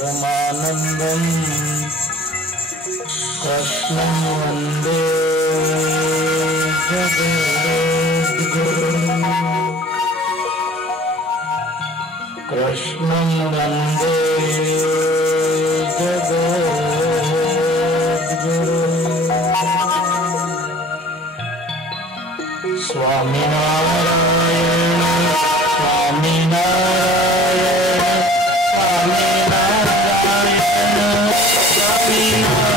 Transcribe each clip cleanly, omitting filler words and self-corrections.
परमानंदं कृष्णं वन्दे जगद्गुरुं कृष्णं वन्दे जगद्गुरुं स्वामिनारायण स्वामिनारायण स्वामिनारायण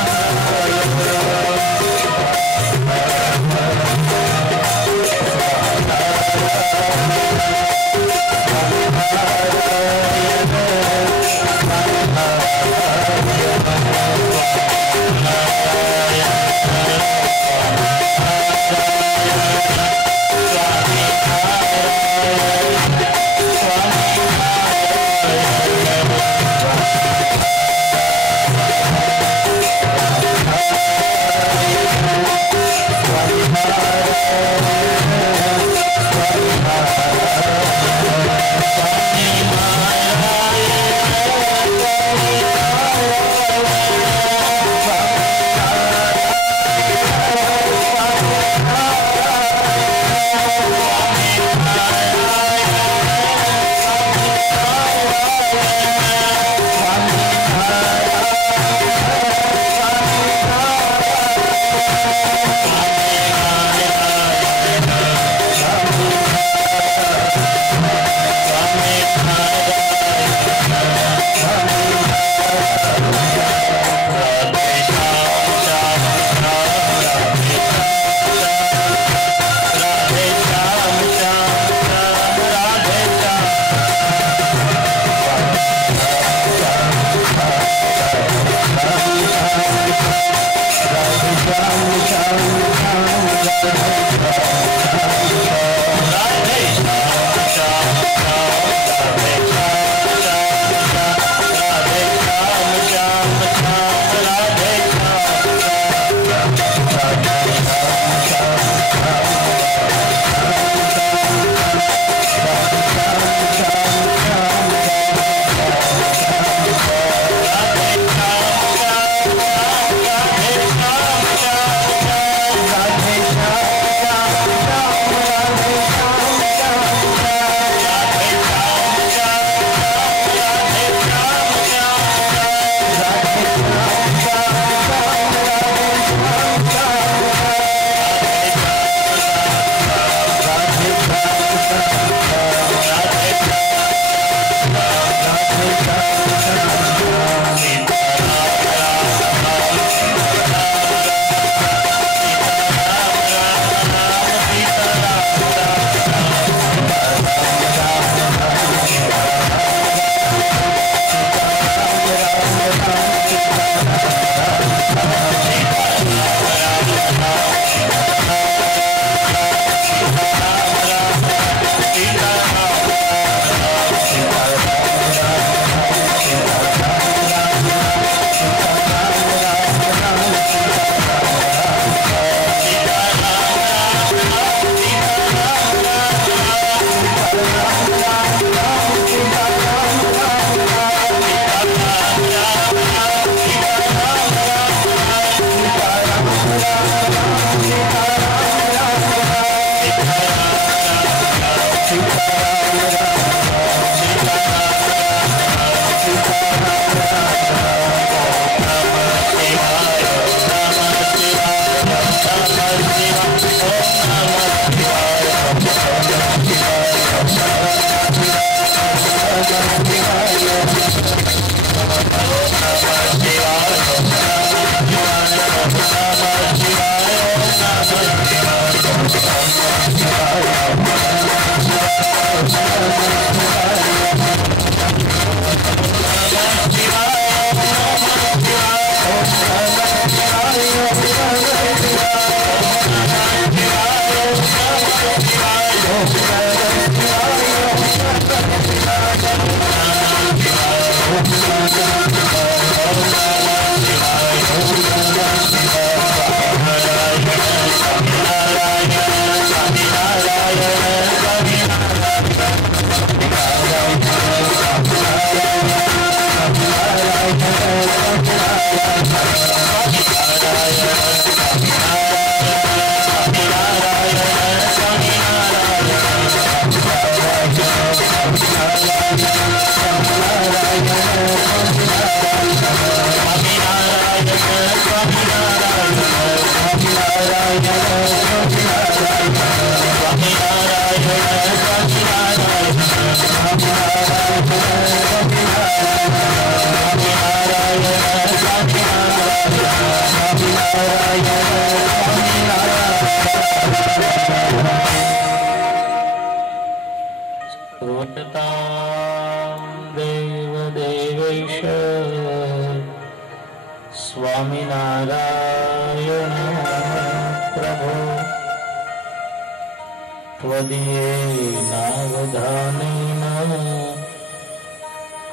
त्वदीयेनावधानेन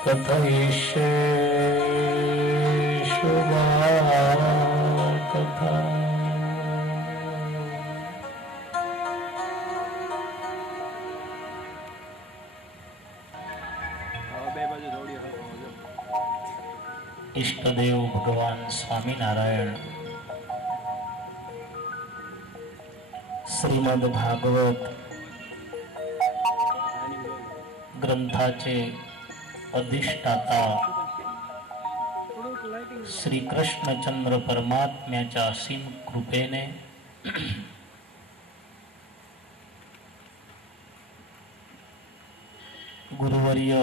कथयिष्ये शुभा कथा। इष्टदेव भगवान स्वामीनारायण श्रीमद भागवत ग्रंथाचे अधिष्ठाता श्री कृष्णचंद्र परमात्म्याच्या असीम कृपेने गुरुवर्य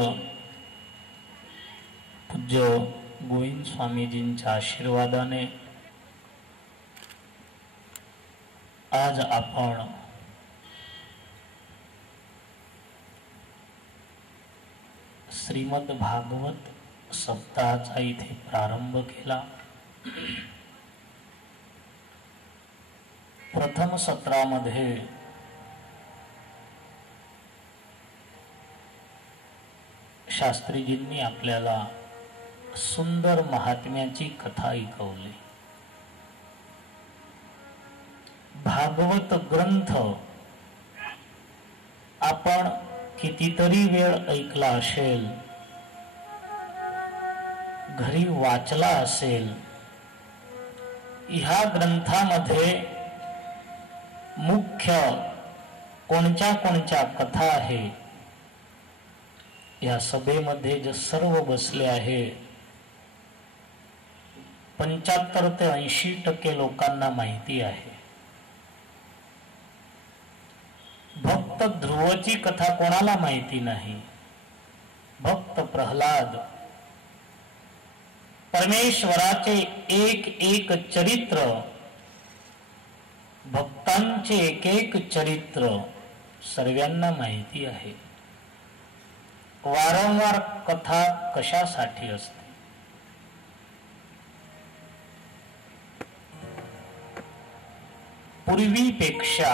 पूज्य गोविंद स्वामीजींच्या आशीर्वादाने आज आपण श्रीमद भागवत सप्ताहाचा इथे प्रारंभ केला। प्रथम सत्रामध्ये शास्त्रीजींनी आपल्याला सुंदर महात्म्याची कथा ऐकवली। भागवत ग्रंथ आपण कितीतरी वेळ ऐकला असेल, घरी वाचला असेल। ह्या ग्रंथामध्ये मुख्य कोणत्या कोणत्या कथा आहे, या सभेमध्ये जे सर्व बसले आहे 75 ते 80% लोकांना माहिती आहे। भक्त ध्रुवची कथा कोणाला माहिती नाही। भक्त प्रल्हाद, परमेश्वराचे एक एक चरित्र, भक्तांचे एक एक चरित्र सर्वांना माहिती आहे। वारंवार कथा कशासाठी असते? पूर्वीपेक्षा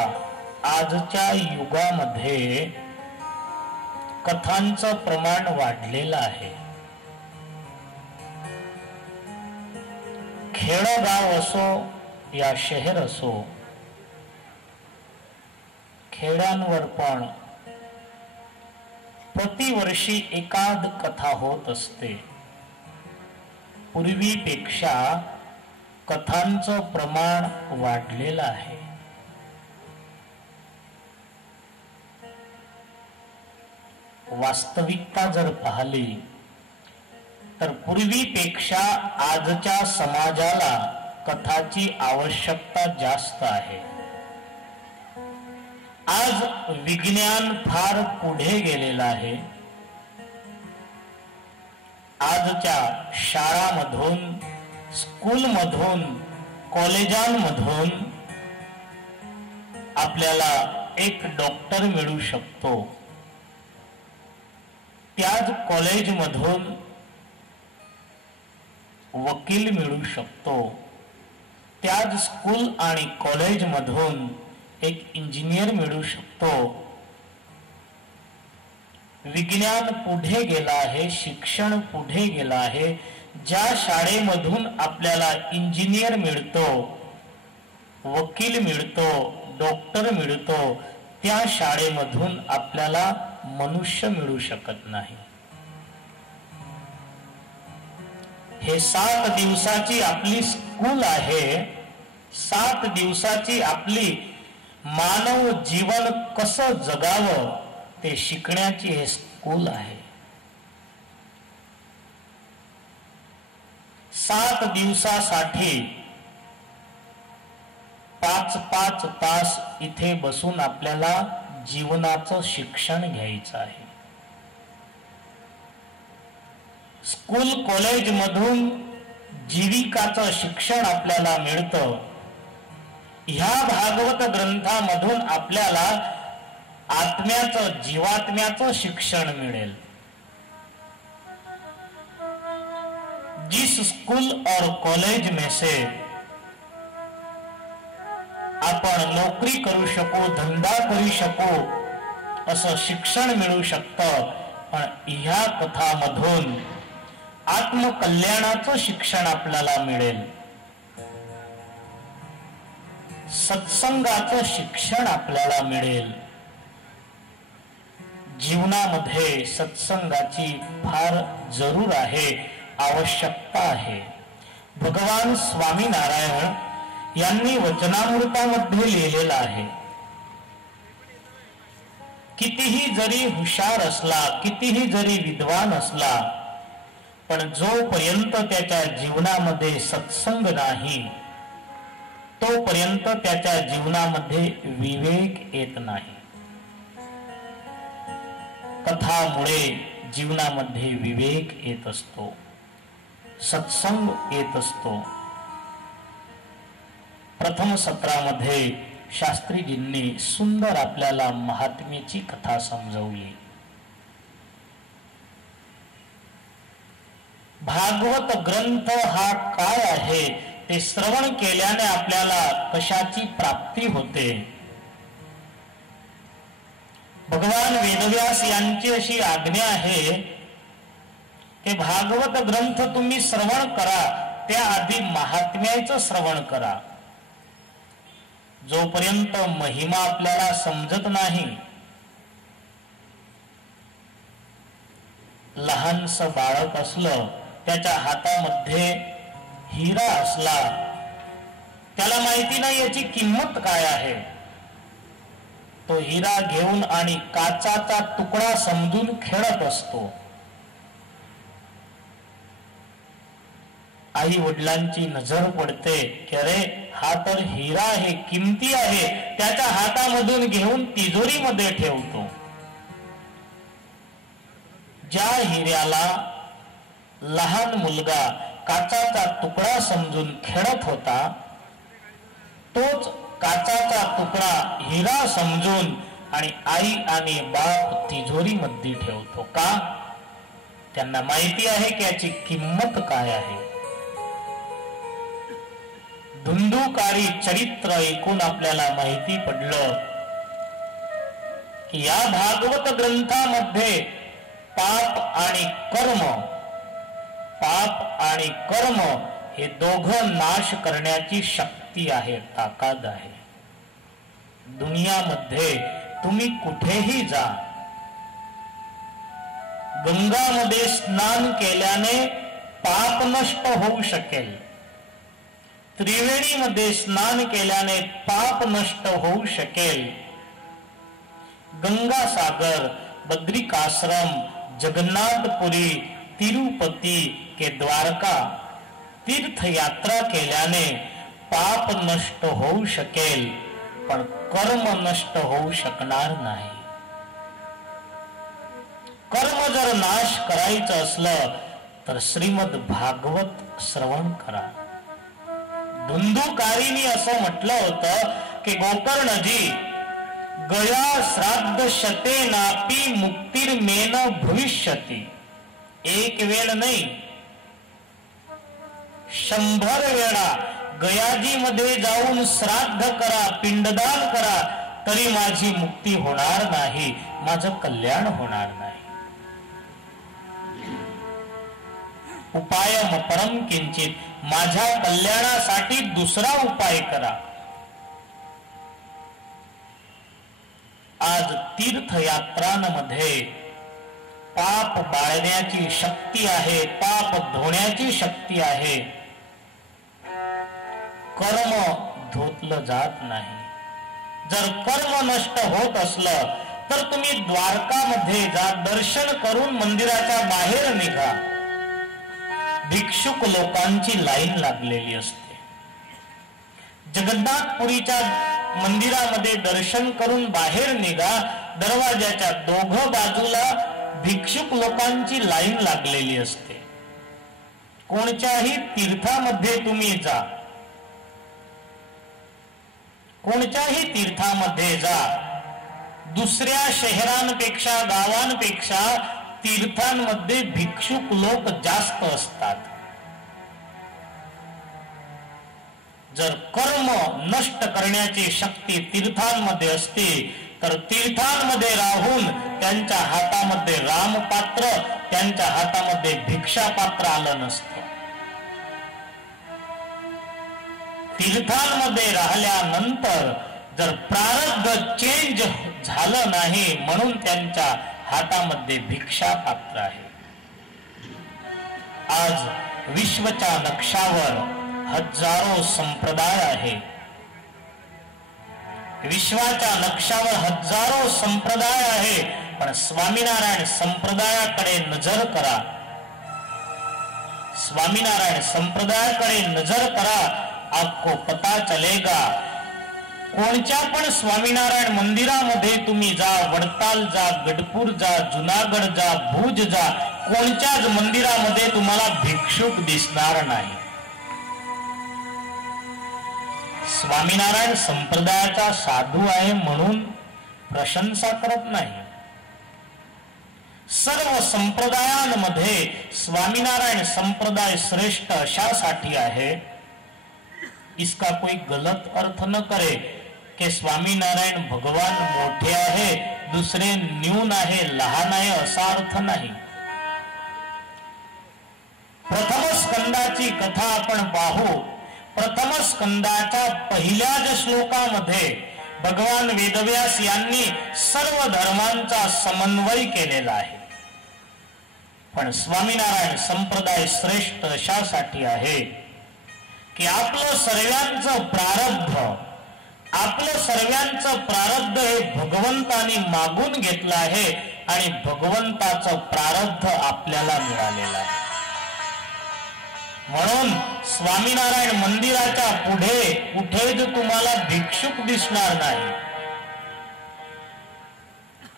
आजच्या युगामध्ये कथांचं प्रमाण वाढलेलं आहे। खेडगाव असो या शहर असो, खेड्यांवर पण प्रतिवर्षी एकाद कथा होत असते। पूर्वीपेक्षा कथांचं प्रमाण वाढलेलं आहे। वास्तविकता जर पाहिली तर पूर्वीपेक्षा आजच्या समाजाला कथाची आवश्यकता जास्त आहे। आज विज्ञान फार पुढे गेलेलं आहे। आजच्या शाळांमधून, स्कूलमधून, कॉलेजांमधून आपल्याला एक डॉक्टर मिळू शकतो। त्याच कॉलेजमधून वकील मिळू शकतो। त्याच स्कूल आणि कॉलेजमधून एक इंजिनियर मिळू शकतो। विज्ञान पुढे गेला आहे, शिक्षण पुढे गेला आहे। ज्या शाळेमधून आपल्याला इंजिनियर मिळतो, वकील मिळतो, डॉक्टर मिळतो, त्या शाळेमधून आपल्याला मनुष्य मिळू शकत नाही। हे 7 दिवसाची आपली स्कूल आहे। 7 दिवसाची आपली मानव जीवन कसं जगावं ते शिकण्याची हे स्कूल आहे। 7 दिवसासाठी 5-5 तास इथे बसून आपल्याला जीवनाचं शिक्षण घ्यायचं आहे। स्कूल कॉलेज मधून जीविकाचं शिक्षण आपल्याला मिळतं। ह्या भागवत ग्रंथामधून आपल्याला आत्म्याचं, जीवात्म्याचं शिक्षण मिळेल। जिस स्कूल और कॉलेज में से आपण नोकरी करू शकू, धंदा करू शकू, असं शिक्षण मिळू शकतं. पण ह्या कथामधून आत्मकल्याणाचं शिक्षण आपल्याला मिळेल, सत्संगाचं शिक्षण आपल्याला मिळेल. जीवनामध्ये सत्संगाची फार जरूर आहे, आवश्यकता आहे. भगवान स्वामीनारायण यांनी वचनामृतामध्ये लिहिलेलं आहे, कितीही जरी हुशार असला, कितीही जरी विद्वान असला, पण जोपर्यंत त्याच्या जीवनामध्ये सत्संग नाही, तोपर्यंत त्याच्या जीवनामध्ये विवेक येत नाही. कथामुळे जीवनामध्ये विवेक येत असतो, सत्संग येत असतो. प्रथम सत्रामध्ये शास्त्रीजींनी सुंदर आपल्याला महात्म्याची कथा समजवली. भागवत ग्रंथ हा काय आहे ते श्रवण केल्याने आपल्याला कशाची प्राप्ती होते. भगवान वेदव्यास यांची अशी आज्ञा आहे की भागवत ग्रंथ तुम्ही श्रवण करा, त्याआधी महात्म्याचं श्रवण करा. जोपर्यंत महिमा आपल्याला समजत नाही, लहानस बाळक असलं, त्याच्या हातामध्ये हिरा असला, त्याला माहिती नाही याची किंमत काय आहे. तो हिरा घेऊन आणि काचाचा तुकडा समजून खेळत असतो. आई वडिलांची नजर पडते की अरे हा तर हिरा आहे, किमती आहे, त्याच्या हातामधून घेऊन तिजोरीमध्ये ठेवतो. ज्या हिऱ्याला लहान मुलगा काचाचा तुकडा समजून खेळत होता, तोच काचाचा तुकडा हिरा समजून आणि आई आणि बाप तिजोरीमध्ये ठेवतो. का? त्यांना माहिती आहे की याची किंमत काय आहे. धुंदुकारी चरित्र ऐकून आपल्याला माहिती पडलं की या भागवत ग्रंथामध्ये पाप आणि कर्म हे दोघं नाश करण्याची शक्ती आहे, ताकद आहे. दुनियामध्ये तुम्ही कुठेही जा, गंगामध्ये स्नान केल्याने पाप नष्ट होऊ शकेल, त्रिवेणीमध्ये स्नान केल्याने पाप नष्ट होऊ शकेल. गंगासागर, बद्रिकाश्रम, जगन्नाथपुरी, तिरुपती के द्वारका तीर्थयात्रा केल्याने पाप नष्ट होऊ शकेल, पण कर्म नष्ट होऊ शकणार नाही. कर्म जर नाश करायचं असलं तर श्रीमद भागवत श्रवण करा. धुंदुकारीनी असं म्हटलं होतं की गोकर्णजी, गया श्राद्ध शते नापी मुक्तिर्मेन भविष्यती. एक वेळ नाही, 100 वेळा गयाजी मध्ये जाऊन श्राद्ध करा, पिंडदान करा, तरी माझी मुक्ती होणार नाही, माझं कल्याण होणार नाही. उपायम परम किंचित, माझ्या कल्याणासाठी दुसरा उपाय करा. आज तीर्थयात्रांमध्ये पाप बाळण्याची शक्ती आहे, पाप धुण्याची शक्ती आहे. कर्म धुतलं जात नाही. जर कर्म नष्ट होत असलं तर तुम्ही द्वारकामध्ये जा, दर्शन करून मंदिराच्या बाहेर निघा. भिक्षुक लोकांची लाईन लागलेली असते. जगन्नाथपुरीच्या मंदिरामध्ये दर्शन करून बाहेर निघा, दरवाजाच्या दोघं बाजूला भिक्षुक लोकांची लाईन लागलेली असते. कोणत्याही तीर्थामध्ये तुम्ही जा, कोणत्याही तीर्थामध्ये जा, दुसऱ्या शहरांपेक्षा, गावांपेक्षा तीर्थांमध्ये भिक्षुक लोक जास्त असतात. जर कर्म नष्ट करण्याची शक्ती तीर्थांमध्ये असते तर तीर्थांमध्ये राहून त्यांच्या हातामध्ये रामपात्र, त्यांच्या हातामध्ये भिक्षापात्र आलं नसतं. तीर्थांमध्ये राहिल्यानंतर जर प्रारब्ध चेंज झालं नाही म्हणून त्यांच्या हातामध्ये भिक्षापात्र आहे. आज विश्वच्या नक्षावर हजारो संप्रदाय आहे. विश्वाच्या नक्षावर हजारो संप्रदाय आहे, पण स्वामीनारायण संप्रदायाकडे नजर करा. स्वामीनारायण संप्रदायाकडे नजर करा, आपको पता चलेगा. कोणत्या पण स्वामीनारायण मंदिरामध्ये तुम्ही जा, वडताल जा, गडपूर जा, जुनागड जा, भुज जा, कोणत्याच मंदिरामध्ये तुम्हाला भिक्षुक दिसणार नाही. स्वामीनारायण संप्रदायाचा साधू आहे म्हणून प्रशंसा करत नाही. सर्व संप्रदायांमध्ये स्वामीनारायण संप्रदाय श्रेष्ठ अशासाठी आहे, इसका कोई गलत अर्थ न करे कि स्वामीनारायण भगवान मोठे आहे, दुसरे न्यून आहे, लहान आहे, असा अर्थ नाही. प्रथम स्कंदाची कथा आपण पाहू. प्रथम स्कंदाच्या पहिल्याच श्लोकामध्ये भगवान वेदव्यास यांनी सर्व धर्मांचा समन्वय केलेला आहे. पण स्वामीनारायण संप्रदाय श्रेष्ठ अशासाठी आहे की आपलं सर्वांचं प्रारब्ध हे भगवंतानी मागून घेतलं आहे आणि भगवंताचं प्रारब्ध आपल्याला मिळालेलं आहे. म्हणून स्वामीनारायण मंदिराच्या पुढे कुठेच तुम्हाला भिक्षुक दिसणार नाही.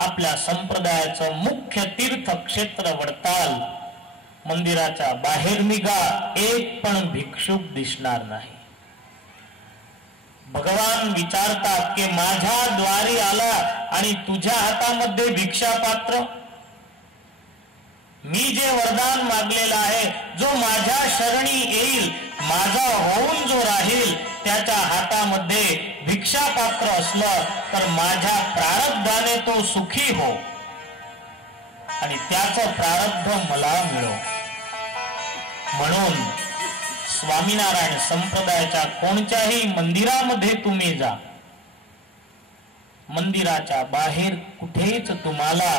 आपल्या संप्रदायाचं मुख्य तीर्थक्षेत्र वडताल, मंदिराच्या बाहेर निघा, एक पण भिक्षुक दिसणार नाही. भगवान विचारतात की माझ्या द्वारी आला आणि तुझ्या हातामध्ये भिक्षापात्र. मी जे वरदान मागलेलं आहे, जो माझ्या शरणी येईल, माझा होऊन जो राहील, त्याच्या हातामध्ये भिक्षापात्र असलं तर माझ्या प्रारब्धाने तो सुखी हो आणि त्याचं प्रारब्ध मला मिळो. म्हणून स्वामीनारायण संप्रदायाच्या कोणत्याही मंदिरामध्ये तुम्ही जा, मंदिराच्या बाहेर कुठेच तुम्हाला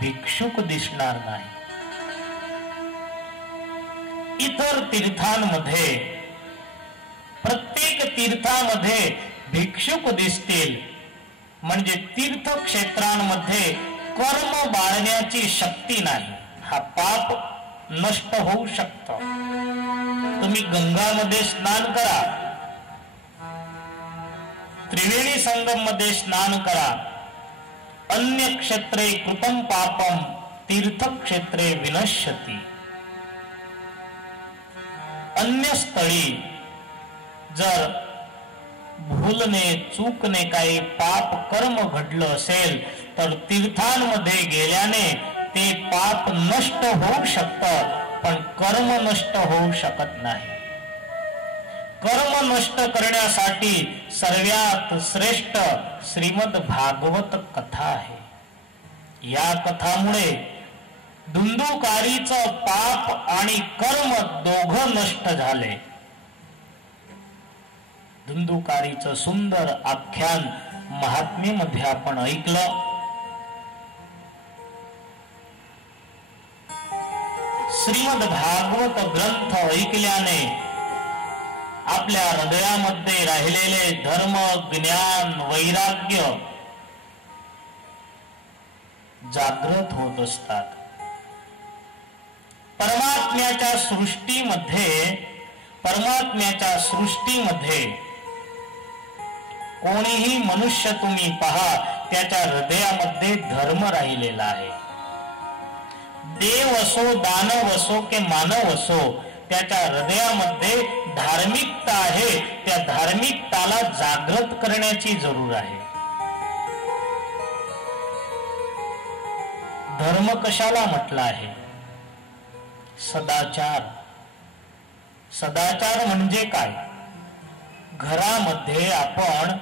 भिक्षुक दिसणार नाही. इतर तीर्थांमध्ये, प्रत्येक तीर्थामध्ये भिक्षुक दिसतील, म्हणजे तीर्थक्षेत्रांमध्ये कर्म बाळगण्याची शक्ती नाही. हा पाप नष्ट होऊ शकतो. तुम्ही गंगामध्ये स्नान करा, त्रिवेणी संगम मध्ये स्नान करा. अन्य क्षेत्रे कृतं पापम तीर्थक्षेत्रे विनश्यति. अन्य स्थळी जर भूलने चूकने काही पाप कर्म घडलं असेल तर तीर्थांमध्ये गेल्याने ते पाप नष्ट होऊ शकतं, पण कर्म नष्ट होऊ शकत नाही. कर्म नष्ट करण्यासाठी सर्वात श्रेष्ठ श्रीमद भागवत कथा आहे. या कथामुळे धुंदुकारीचं पाप आणि कर्म दोघं नष्ट झाले. धुंदुकारीचं सुंदर आख्यान महात्म्यामध्ये आपण ऐकलं. श्रीमद भागवत ग्रंथ ऐकल्याने आपल्या हृदयामध्ये राहिलेले धर्म, ज्ञान, वैराग्य जागृत होत असतात. परमात्म्याच्या सृष्टीमध्ये कोणीही मनुष्य तुम्ही पहा, त्याच्या हृदयामध्ये धर्म राहिलेला आहे. देव असो, दानव असो की मानव असो, त्याच्या हृदयामध्ये धार्मिकता आहे. त्या धार्मिकताला जागृत करण्याची जरूर आहे. धर्म कशाला म्हटला आहे? सदाचार. सदाचार म्हणजे काय? घरामध्ये आपण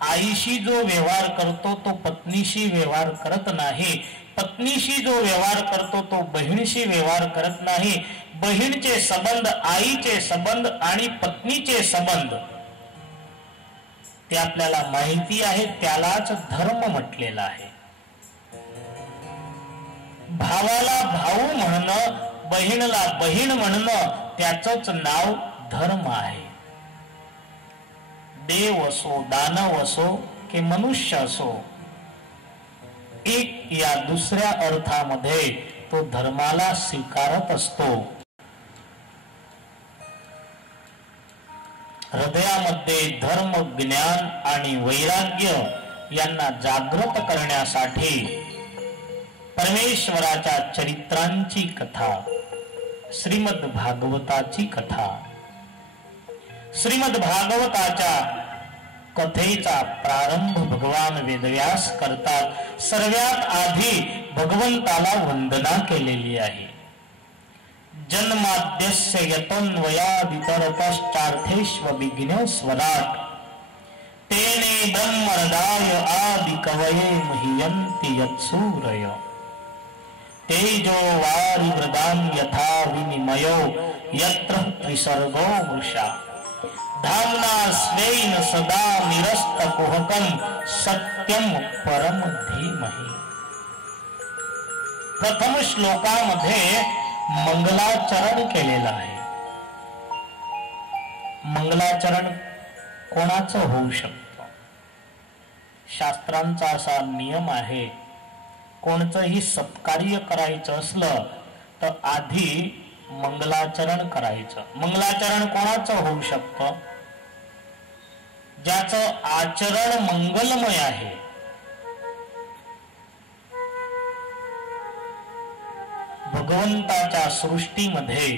आईशी जो व्यवहार करतो तो पत्नीशी व्यवहार करत नाही, पत्नीशी जो व्यवहार करतो तो बहिणीशी व्यवहार करत नाही. बहिणीचे संबंध, आईचे संबंध आणि पत्नीचे संबंध ते आपल्याला माहिती आहे, त्यालाच धर्म म्हटलेला आहे. भावाला भाऊ म्हणणं, बहिणीला बहीण म्हणणं त्याचंच नाव धर्म आहे. देव असो, दानव असो की मनुष्य असो, एक या दुसऱ्या अर्थामध्ये तो धर्माला स्वीकारत असतो. हृदयामध्ये धर्म, ज्ञान आणि वैराग्य यांना जागृत करण्यासाठी परमेश्वराच्या चरित्रांची कथा, श्रीमद भागवताची कथा, श्रीमद भागवताच्या कथेचा प्रारंभ भगवान वेदव्यास करतात. सर्वात आधी भगवंताला वंदना केलेली आहे. जन्माद्यस्य यतोन्वयादितरतश्चार्थेष्वभिघ्न स्वराट तेने ब्रह्महृदाय आदि कवये मुह्यन्ति यत्सूरय तेजो वारिवृदां यथा विनिमयो यत्र त्रिसर्गो वृषा धाम्ना स्वेन सदा निरस्तकुहकं सत्यं परम धीमहि. प्रथम श्लोकामध्ये मंगलाचरण केलेलं आहे. मंगलाचरण कोणाचं होऊ शकतं? शास्त्रांचा असा नियम आहे, कोणतंही सत्कार्य करायचं असलं तर आधी मंगलाचरण करायचं. मंगलाचरण कोणाचं होऊ शकतं? ज्याचं आचरण मंगलमय आहे. भगवंताच्या सृष्टीमध्ये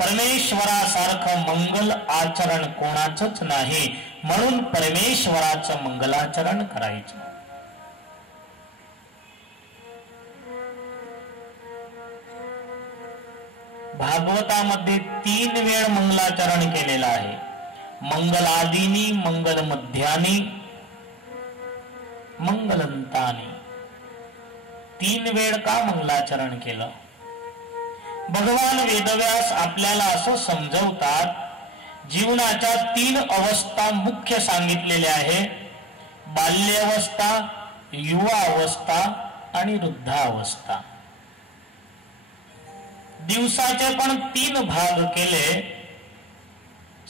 परमेश्वरासारखं मंगल आचरण कोणाचंच नाही, म्हणून परमेश्वराचं मंगलाचरण करायचं. भागवतामध्ये 3 वेळ मंगलाचरण केलेलं आहे. मंगलादिनी, मंगल मध्यानी, मंगलंतानी. 3 वेळ का मंगलाचरण केलं? भगवान वेदव्यास आपल्याला असं समजवतात, जीवनाच्या 3 अवस्था मुख्य सांगितलेल्या आहे. बाल्यावस्था, युवा अवस्था आणि वृद्धावस्था. दिवसाचे पण 3 भाग केले,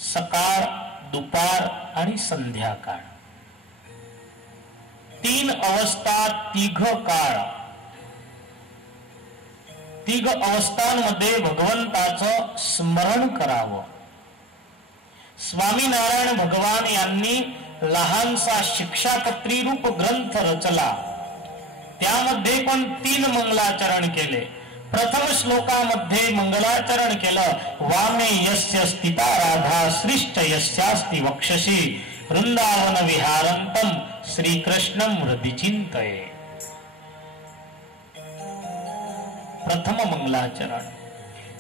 सकाळ, दुपार आणि संध्याकाळ. 3 अवस्था, 3 काळ. 3 अवस्थांमध्ये भगवंताचं स्मरण करावं. स्वामीनारायण भगवान यांनी लहानसा शिक्षापत्री रूप ग्रंथ रचला, त्यामध्ये पण 3 मंगलाचरण केले. प्रथम श्लोकामध्ये मंगलाचरण केलं, वामे यस्य स्थिता राधा श्रीश्च यस्यास्ति वक्षसि वृंदावन विहारंतम श्रीकृष्णं हृदि चिंतये. प्रथम मंगलाचरण.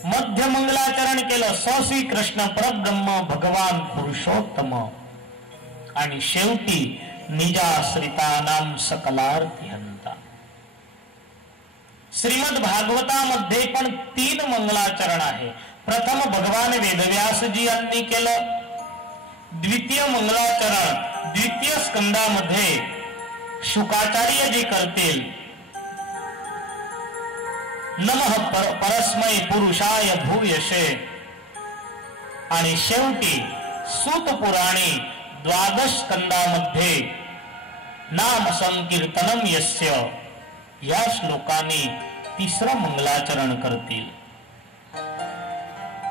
मध्य मंगलाचरण केलं, स श्री कृष्ण परब्रह्म भगवान पुरुषोत्तम. आणि शेवटी निजाश्रितानां सकलार्थी हंता. श्रीमद भागवतामध्ये पण 3 मंगलाचरण आहे. प्रथम भगवान वेदव्यासजी यांनी केलं. द्वितीय मंगलाचरण द्वितीय स्कंदामध्ये शुकाचार्य जी करतील. नमः परस्मै पुरुषाय भूयशे. आणि शेवटी सूत पुराणी द्वादश स्कंदामध्ये नाम संकीर्तनम यस्य या श्लोकाने 3रं मंगलाचरण करतील.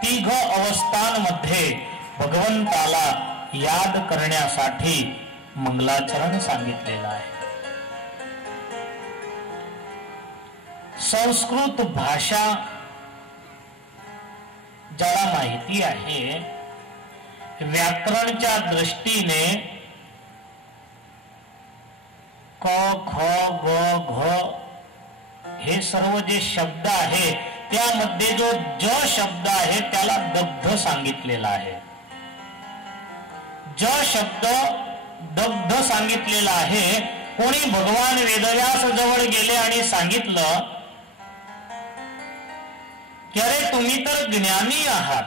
3 अवस्थांमध्ये भगवंताला याद करण्यासाठी मंगलाचरण सांगितलेलं आहे. संस्कृत भाषा ज्याला माहिती आहे, व्याकरणच्या दृष्टीने क, ख, ग, घ हे सर्व जे शब्द आहे त्यामध्ये जो ज शब्द आहे त्याला दग्ध सांगितलेला आहे. ज शब्द दग्ध सांगितलेला आहे. कोणी भगवान वेदव्यास जवळ गेले आणि सांगितलं की अरे तुम्ही तर ज्ञानी आहात.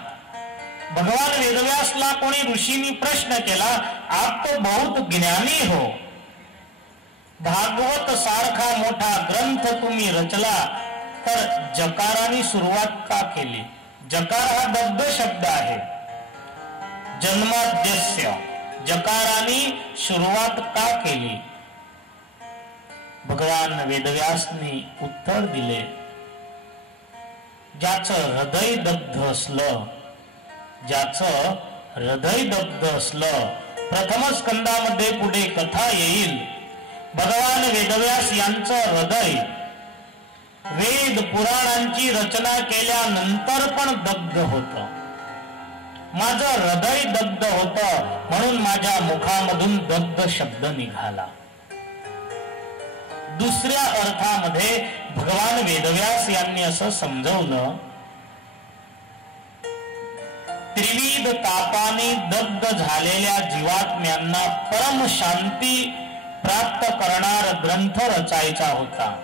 भगवान वेदव्यासला कोणी ऋषींनी प्रश्न केला, आप तो बहुत ज्ञानी हो, भागवत सारखा मोठा ग्रंथ तुम्ही रचला तर जकाराने सुरुवात का केली? जकार हा दग्ध शब्द आहे. जन्माद्यस्य जकाराने सुरुवात का केली? भगवान वेदव्यासनी उत्तर दिले, ज्याचं हृदय दग्ध असलं, ज्याचं हृदय दग्ध असलं. प्रथम स्कंदामध्ये पुढे कथा येईल. भगवान वेदव्यास यांचं हृदय वेद पुराणांची रचना केल्यानंतर पण दग्ध होतं. माझं हृदय दग्ध होतं म्हणून माझ्या मुखामधून दग्ध शब्द निघाला. दुसऱ्या अर्थामध्ये भगवान वेदव्यास यांनी असं समजवलं, त्रिविध तापाने दग्ध झालेल्या जीवात्म्यांना परम शांती प्राप्त करणारा ग्रंथ रचायचा होता.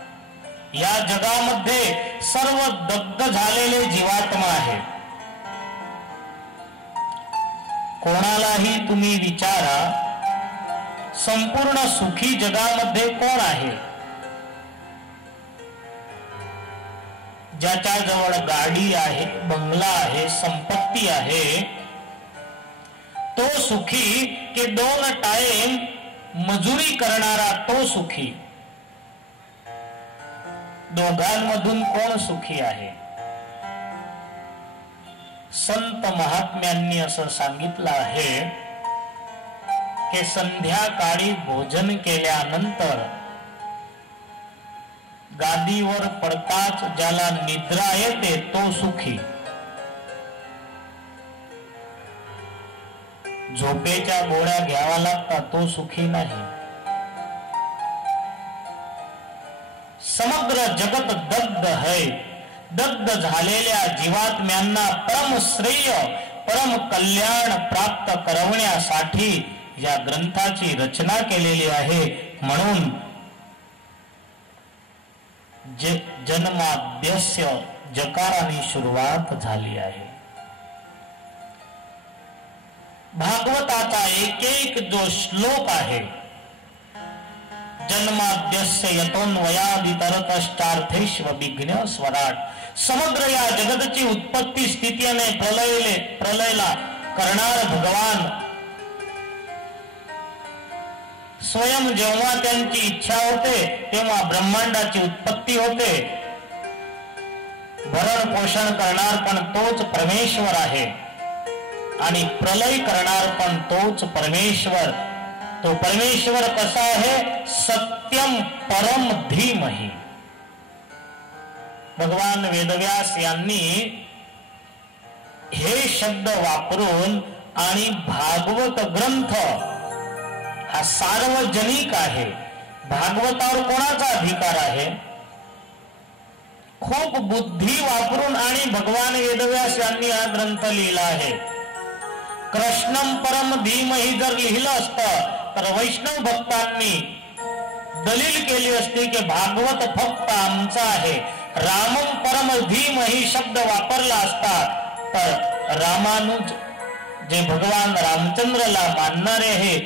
या जगामध्ये सर्व दग्ध झालेले जीवात्मा आहेत. कोणालाही तुम्ही विचारा, संपूर्ण सुखी जगामध्ये कोण आहे? ज्याच्याजवळ गाडी आहे, बंगला आहे, संपत्ती आहे, तो सुखी की 2 टाइम मजुरी करणारा तो सुखी? दोघांमधून कोण सुखी आहे? संत महात्म्यांनी असं सांगितलं आहे की संध्याकाळी भोजन केल्यानंतर गादीवर पडताच ज्याला निद्रा येते तो सुखी. झोपेच्या गोळ्या घ्यावा लागतात तो सुखी नाही. समग्र जगत दग्ध है. दग्ध झालेल्या जीवात्म्यांना परम श्रेय, परम कल्याण प्राप्त करवण्यासाठी या ग्रंथाची रचना केलेली आहे. म्हणून जन्माद्यस्य जकाराने सुरुवात झाली आहे. भागवताचा एक एक जो श्लोक आहे, जन्माद्यस्य यतोन्वयादितरतश्चार्थेष्व विघ्न स्वराट, समग्र या जगतची उत्पत्ती स्थिती आणि प्रलयला करणार भगवान स्वयं जेव्हा त्यांची इच्छा होते तेव्हा ब्रह्मांडाची उत्पत्ती होते. भरण पोषण करणार पण तोच परमेश्वर आहे आणि प्रलय करणार पण तोच परमेश्वर. तो परमेश्वर कसा आहे? सत्यम परम धीमहि. भगवान वेदव्यास यांनी हे शब्द वापरून आणि भागवत ग्रंथ हा सार्वजनिक आहे. भागवतावर कोणाचा अधिकार आहे? खूप बुद्धी वापरून आणि भगवान वेदव्यास यांनी हा ग्रंथ लिहिला आहे. कृष्णम परम धीमहि जर लिहिलं असतं तर वैष्णव भक्तांनी दलील केली असती की भागवत फक्त आमचा आहे. रामम परम धीमहि शब्द वापरला असता तर रामानुज जे भगवान रामचंद्रला मानणारे आहे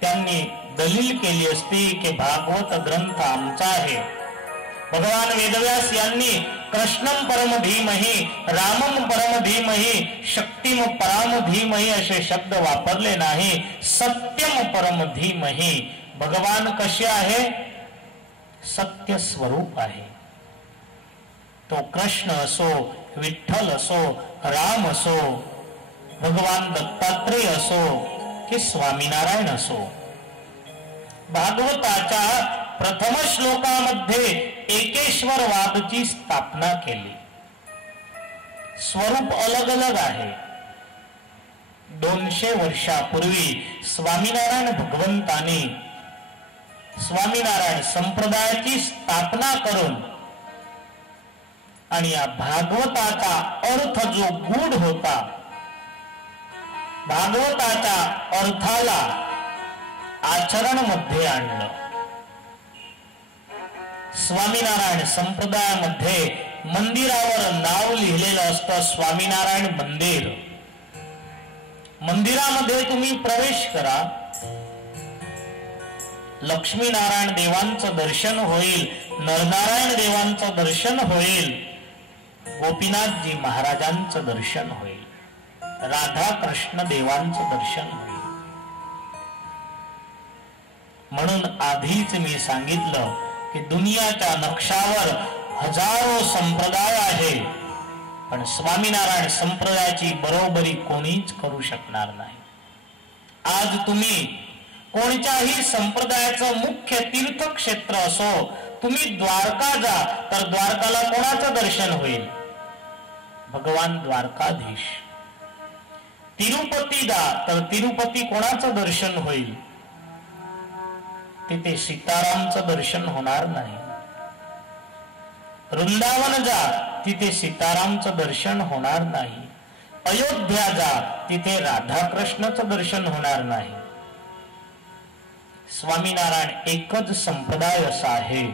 त्यांनी दलील केली असती की भागवत ग्रंथ आमचा आहे. भगवान वेदव्यास यांनी कृष्णम परम धीमहि, रामम परम धीमहि, शक्तिम पराम धीमहि असे शब्द वापरले नाही. सत्यम परम धीमहि. भगवान कसे आहे? सत्य स्वरूप आहे. तो कृष्ण असो, विठ्ठल असो, राम असो, भगवान दत्तात्रेय असो की स्वामीनारायण असो. भागवताच्या प्रथम श्लोकामध्ये एकेश्वरवादची स्थापना केली. स्वरूप अलग अलग आहे. 200 वर्षापूर्वी स्वामीनारायण भगवंतांनी स्वामीनारायण संप्रदायाची स्थापना करून आणि या भागवताचा अर्थ जो गूढ होता भागवताच्या अर्थाला आचरण मध्ये आणलं. स्वामीनारायण संप्रदायामध्ये मंदिरावर नाव लिहिलेलं असतं, स्वामीनारायण मंदिर. मंदिरामध्ये तुम्ही प्रवेश करा, लक्ष्मीनारायण देवांचं दर्शन होईल, नरनारायण देवांचं दर्शन होईल, गोपीनाथजी महाराजांचं दर्शन होईल, राधा कृष्ण देवांचं दर्शन होईल. म्हणून आधीच मी सांगितलं की दुनियाच्या नक्षावर हजारो संप्रदाय आहे, पण स्वामीनारायण संप्रदायाची बरोबरी कोणीच करू शकणार नाही. आज तुम्ही कोणत्याही संप्रदायाचं मुख्य तीर्थक्षेत्र असो, तुम्ही द्वारका जा तर द्वारकाला कोणाचं दर्शन होईल? भगवान द्वारकाधीश. तिरुपती जा तर तिरुपती कोणाचं दर्शन होईल? तिथे सीतारामचं दर्शन होणार नाही. वृंदावन जा तिथे सीतारामचं दर्शन होणार नाही. अयोध्या जा तिथे राधाकृष्णाचं दर्शन होणार नाही. स्वामीनारायण एकच संप्रदाय असा आहे.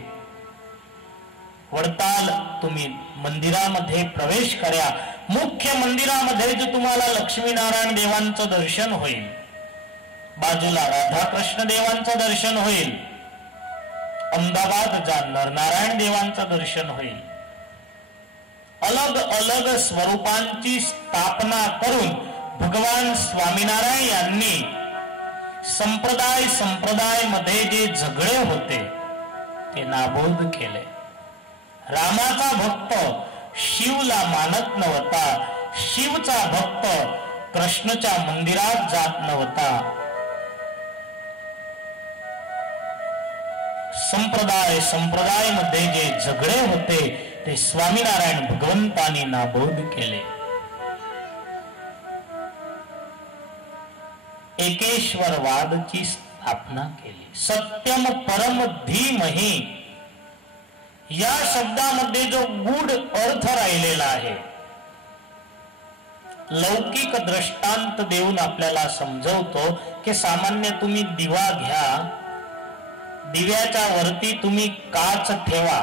वडताल तुम्ही मंदिरामध्ये प्रवेश करा, मुख्य मंदिरामध्ये जे तुम्हाला लक्ष्मीनारायण देवांचं दर्शन होईल, बाजूला राधाकृष्ण देवांचं दर्शन होईल, अहमदाबाद जा नरनारायण देवांचं दर्शन होईल. अलग अलग स्वरूपांची स्थापना करून भगवान स्वामीनारायण यांनी संप्रदाय मध्ये जे झगडे होते ते नाबूद केले. रामाचा भक्त शिवला मानत नव्हता, शिवचा भक्त कृष्णच्या मंदिरात जात नव्हता. संप्रदाय मध्ये जे झगडे होते ते स्वामीनारायण भगवंतांनी नाबूद केले. एकेश्वरवादची स्थापना केली. सत्यम परम धीमहि या शब्दामध्ये जो गूढ अर्थ राहिलेला आहे, लौकिक दृष्टांत देऊन आपल्याला समजवतो की सामान्य तुम्ही दिवा घ्या, दिव्याच्या वरती तुम्ही काच ठेवा,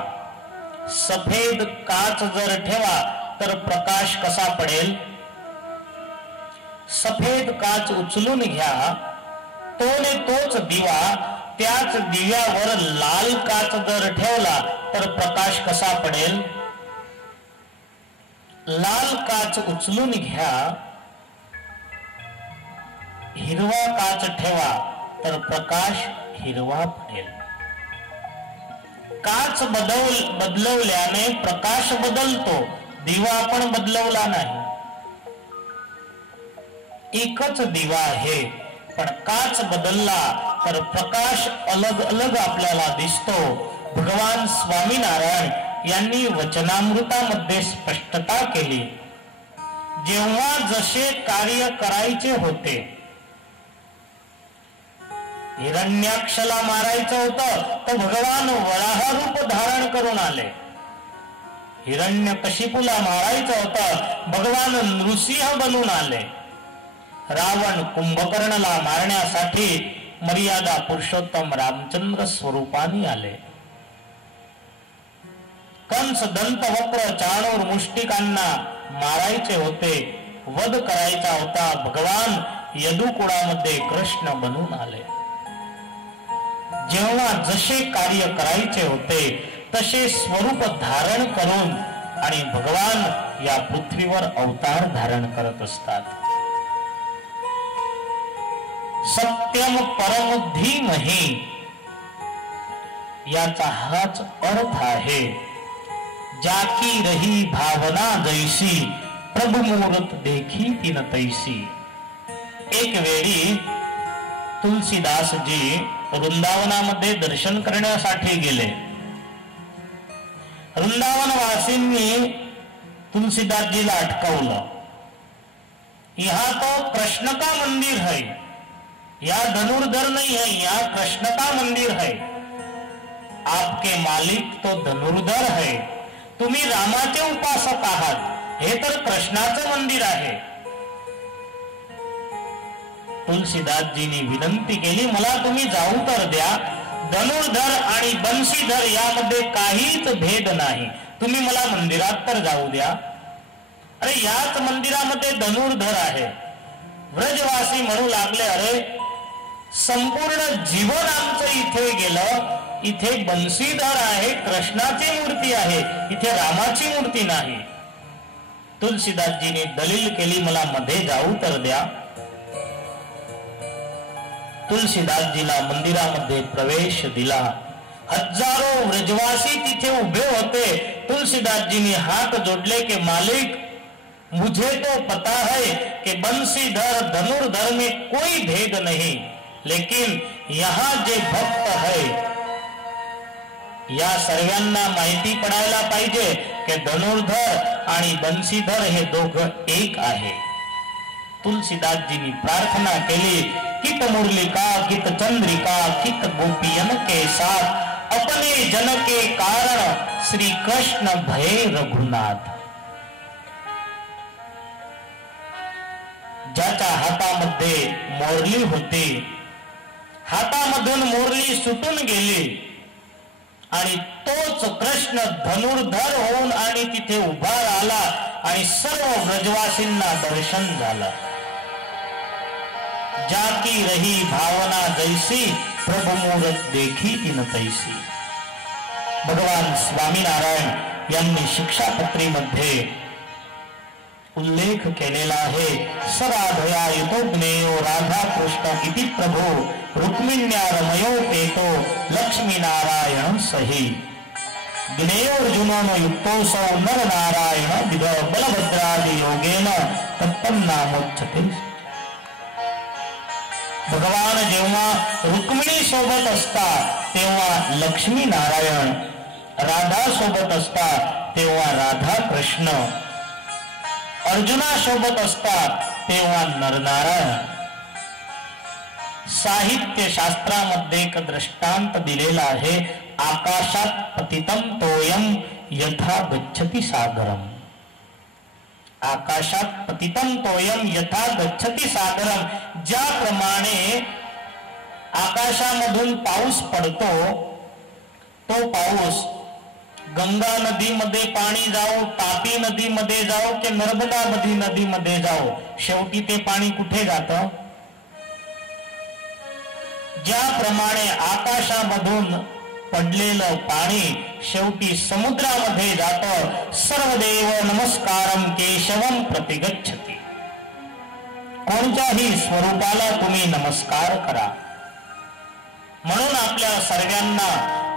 सफेद काच जर ठेवा तर प्रकाश कसा पडेल? सफेद काच उचलून घ्या, तोच दिवा, त्याच दिव्यावर लाल काच जर ठेवला तर प्रकाश कसा पडेल? लाल काच उचलून घ्या, हिरवा काच ठेवा तर प्रकाश हिरवा पडेल. काच बदलवल्याने प्रकाश बदलतो, दिवा आपण बदलवला नाही. एकच दिवा आहे, पण काच बदलला तर प्रकाश अलग अलग आपल्याला दिसतो. भगवान स्वामीनारायण यांनी वचनामृतामध्ये स्पष्टता केली. जेव्हा जसे कार्य करायचे होते, हिरण्याक्षला मारायचं होतं तर भगवान वराह रूप धारण करून आले. हिरण्यकशिपूला मारायचं होतं, भगवान नृसिंह बनून आले. रावण कुंभकर्णला मारण्यासाठी मर्यादा पुरुषोत्तम रामचंद्र स्वरूपाने आले. कंस दंतवक्र चाणूर मुष्टिकांना मारायचे होते, वध करायचा होता, भगवान यदुकुळामध्ये कृष्ण बनून आले. जेव्हा जसे कार्य करायचे होते तसे स्वरूप धारण करून आणि भगवान या पृथ्वीवर अवतार धारण करत असतात. सत्यम परम धीमहि याचा हाच अर्थ आहे. जाकी रही भावना जैसी प्रभु मूर्त देखी तीन तैसी. एक वेळी तुलसीदासजी वृंदावनामध्ये दर्शन करण्यासाठी गेले. वृंदावनवासींनी तुलसीदासजीला अटकावलं. यहाँ तो कृष्ण का मंदिर है, या धनुर्धर नहीं है, यहाँ कृष्ण का मंदिर है. आपके मालिक तो धनुर्धर है, तुम्ही रामाचे उपासक आहात, हे तर कृष्णाचं मंदिर आहे. तुलसीदासजींनी विनंती केली, मला तुम्ही जाऊ तर द्या. धनुर्धर आणि बंशीधर यामध्ये काहीच भेद नाही, तुम्ही मला मंदिरात तर जाऊ द्या. अरे याच मंदिरामध्ये धनुर्धर आहे. व्रजवासी म्हणू लागले, अरे संपूर्ण जीवन आमचं इथे गेलं, इथे बंशीधर आहे, कृष्णाची मूर्ती आहे, इथे रामाची मूर्ती नाही. तुलसीदासजींनी दलील केली, मला मध्ये जाऊ तर द्या. तुलसीदासजीला मंदिरामध्ये प्रवेश दिला. हजारो व्रजवासी तिथे उभे होते. तुलसीदासजींनी हात जोडले कि मालिक, मुझे तो पता है कि बंशीधर धनुर्धर में कोई भेद नहीं, लेकिन यहाँ जे भक्त है या सर्वांना माहिती पडायला पाहिजे की धनुर्धर आणि बंशीधर हे दोघं एक आहे. तुलसीदासजींनी प्रार्थना केली, कित मुरलिका कित चंद्रिका कित गोपियन के साथ अपने जन के कारण श्री कृष्ण भये रघुनाथ. ज्याच्या हातामध्ये मोरली होती, हातामधून मोरली सुटून गेली आणि तोच कृष्ण धनुर्धर होऊन आणि तिथे उभा राहिला आणि सर्व ब्रजवासींना दर्शन झालं. जाकी रही भावना जैसी प्रभु मूरत देखी तीन तैसी. भगवान स्वामीनारायण यांनी शिक्षापत्रीमध्ये उल्लेख केलेला आहे. सराधया युतो ज्ञेयो राधा कृष्ण इति प्रभो रुक्मिण्या रमयो पेतो लक्ष्मी नारायण सही. ज्ञेयोर्जुनो युक्तोऽसौ नर नारायण विद बलभद्रादि योगेन तत्तन्नामोच्यते. भगवान जेव्हा रुक्मिणी सोबत असतात तेव्हा लक्ष्मी नारायण, राधा सोबत असतात तेव्हा राधा कृष्ण, अर्जुना सोबत असतात तेव्हा नरनारायण. साहित्य शास्त्रामध्ये एक दृष्टांत दिलेला आहे, आकाशात पतितम तोयम यथा गच्छति सागरम. आकाशात पतितम तोयम यथा गच्छति सागरम. ज्याप्रमाणे आकाशामधून पाऊस पडतो, तो पाऊस गंगा नदीमध्ये पाणी जाओ, तापी नदीमध्ये जाओ की नर्मदा नदीमध्ये जाओ, शेवटी ते पाणी कुठे जातं? ज्याप्रमाणे आकाशामधून पडलेलं पाणी शेवटी समुद्रामध्ये जातं. सर्वदेव नमस्कारम केशवम प्रतिगच्छति. कोणत्याही स्वरूपाला तुम्ही नमस्कार करा. म्हणून आपल्या सर्वांना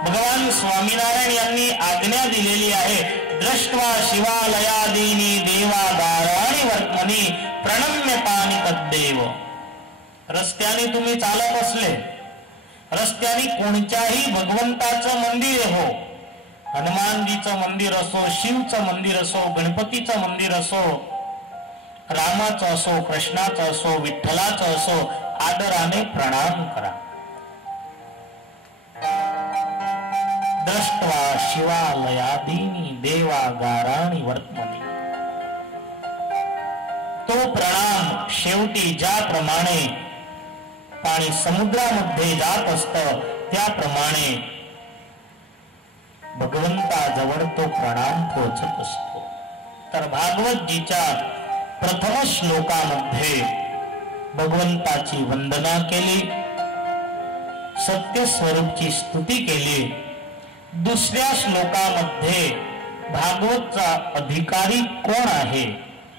भगवान स्वामीनारायण यांनी आज्ञा दिलेली आहे, दृष्ट्वा शिवालयादीनी देवागाराणि वर्त्मनी प्रणम्यतानि तद्देव. रस्त्याने तुम्ही चालत असले, रस्त्याने कोणत्याही भगवंताचं मंदिर हो, हनुमानजीचं मंदिर असो, शिवचं मंदिर असो, गणपतीचं मंदिर असो, रामाचं असो, कृष्णाचं असो, विठ्ठलाचं असो, आदराने प्रणाम करा. दृष्ट्वा शिवालयादीनी देवागाराणि वर्त्मनी. तो प्रणाम शेवटी ज्याप्रमाणे पाणी समुद्रामध्ये जात असतं त्याप्रमाणे भगवंताजवळ तो प्रणाम पोहोचत असतो. तर भागवतजीच्या प्रथम श्लोकामध्ये भगवंताची वंदना केली, सत्य स्वरूपची स्तुती केली. दुसऱ्या श्लोकामध्ये भागवतचा अधिकारी कोण आहे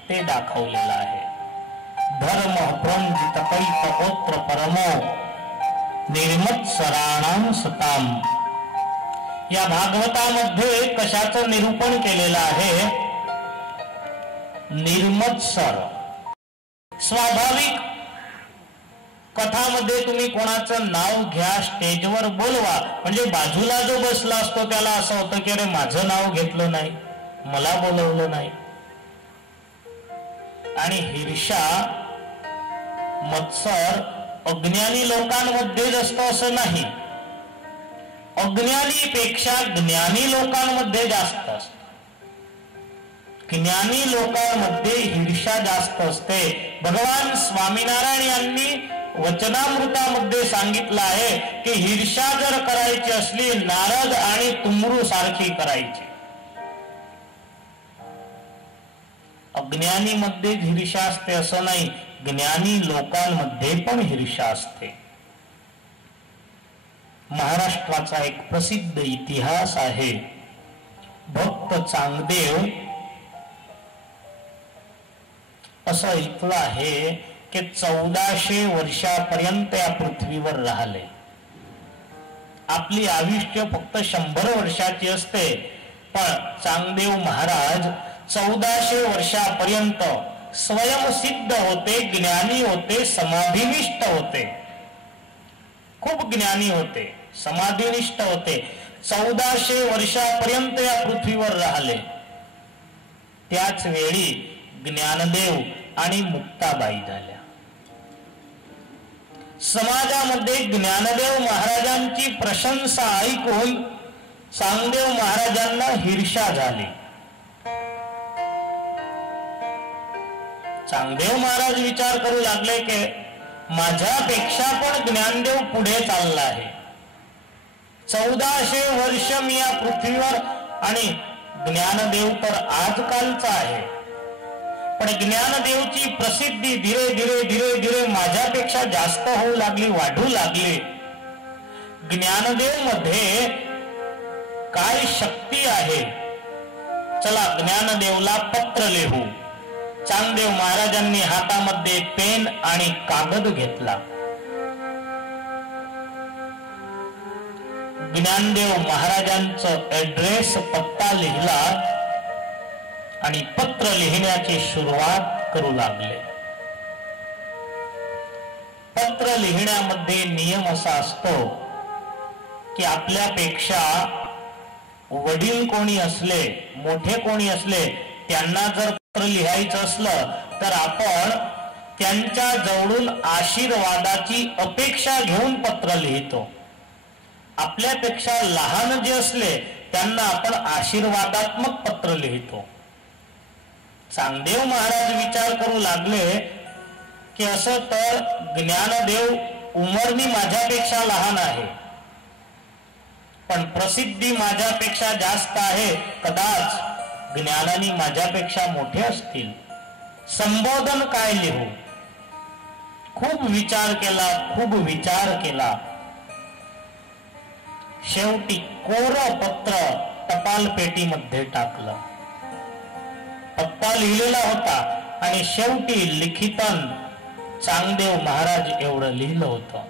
ते दाखवलेलं आहे. धर्म प्रणजित कैतोत्र परमो निर्मत्सराणां सताम. या भागवतामध्ये कशाचं निरूपण केलेलं आहे? निर्मत्सर. स्वाभाविक कथामध्ये तुम्ही कोणाचं नाव घ्या, स्टेजवर बोलवा, म्हणजे बाजूला जो बसला असतो त्याला असं होतं की अरे माझं नाव घेतलं नाही, मला बोलवलं नाही. आणि हिर्षा, मत्सर अज्ञानी लोकांमध्येच असतो असं नाही, अज्ञानीपेक्षा ज्ञानी लोकांमध्ये जास्त असते. ज्ञानी लोकांमध्ये हिर्षा जास्त असते. भगवान स्वामीनारायण यांनी वचनामृतामध्ये सांगितलं आहे की ईर्ष्या जर करायची असली नारद आणि तुमरू सारखी करायची. अज्ञानीमध्ये ईर्ष्या असते असं नाही, ज्ञानी लोकांमध्ये पण ईर्ष्या असते. महाराष्ट्राचा एक प्रसिद्ध इतिहास आहे. भक्त चांगदेव असं ऐकलं आहे की 1400 वर्षापर्यंत या पृथ्वीवर राहिले. आपली आयुष्य फक्त 100 वर्षाची असते, पण चांगदेव महाराज 1400 वर्षापर्यंत स्वयंसिद्ध होते, ज्ञानी होते, समाधिनिष्ठ होते. खूप ज्ञानी होते, समाधिनिष्ठ होते. 1400 वर्षापर्यंत या पृथ्वीवर राहिले. त्याच वेळी ज्ञानदेव आणि मुक्ताबाई झाल्या. समाजामध्ये ज्ञानदेव महाराजांची प्रशंसा ऐकून चांगदेव महाराजांना ईर्ष्या झाली. चांगदेव महाराज विचार करू लागले की माझ्यापेक्षा पण ज्ञानदेव पुढे चालला आहे. 1400 वर्ष मी या पृथ्वीवर आणि ज्ञानदेव तर आजकालचा आहे, पण ज्ञानदेवची प्रसिद्धी धीरे धीरे धीरे धीरे माझ्यापेक्षा जास्त होऊ लागली, वाढू लागली. ज्ञानदेव मध्ये काय शक्ती आहे, चला ज्ञानदेवला पत्र लिहू. चांगदेव महाराजांनी हातामध्ये पेन आणि कागद घेतला. ज्ञानदेव महाराजांचं ऍड्रेस, पत्ता लिहिला आणि पत्र लिहिण्याची सुरुवात करू लागले. पत्र लिहिण्यामध्ये नियम असा असतो की आपल्यापेक्षा वडील कोणी असले, मोठे कोणी असले, त्यांना जर पत्र लिहायचं असलं तर आपण त्यांच्या जवळून आशीर्वादाची अपेक्षा घेऊन पत्र लिहितो. आपल्यापेक्षा लहान जे असले त्यांना आपण आशीर्वादात्मक पत्र लिहितो. चांगदेव महाराज विचार करू लागले की असं तर ज्ञानदेव उमरनी माझ्यापेक्षा लहान आहे, पण प्रसिद्धी माझ्यापेक्षा जास्त आहे, कदाच ज्ञानाने माझ्यापेक्षा मोठे असतील. संबोधन काय लिहू? खूप विचार केला, खूप विचार केला. शेवटी कोरं पत्र टपाल पेटीमध्ये टाकलं. पत्ता लिहिलेला होता आणि शेवटी लिखितन चांगदेव महाराज एवढं लिहिलं होतं.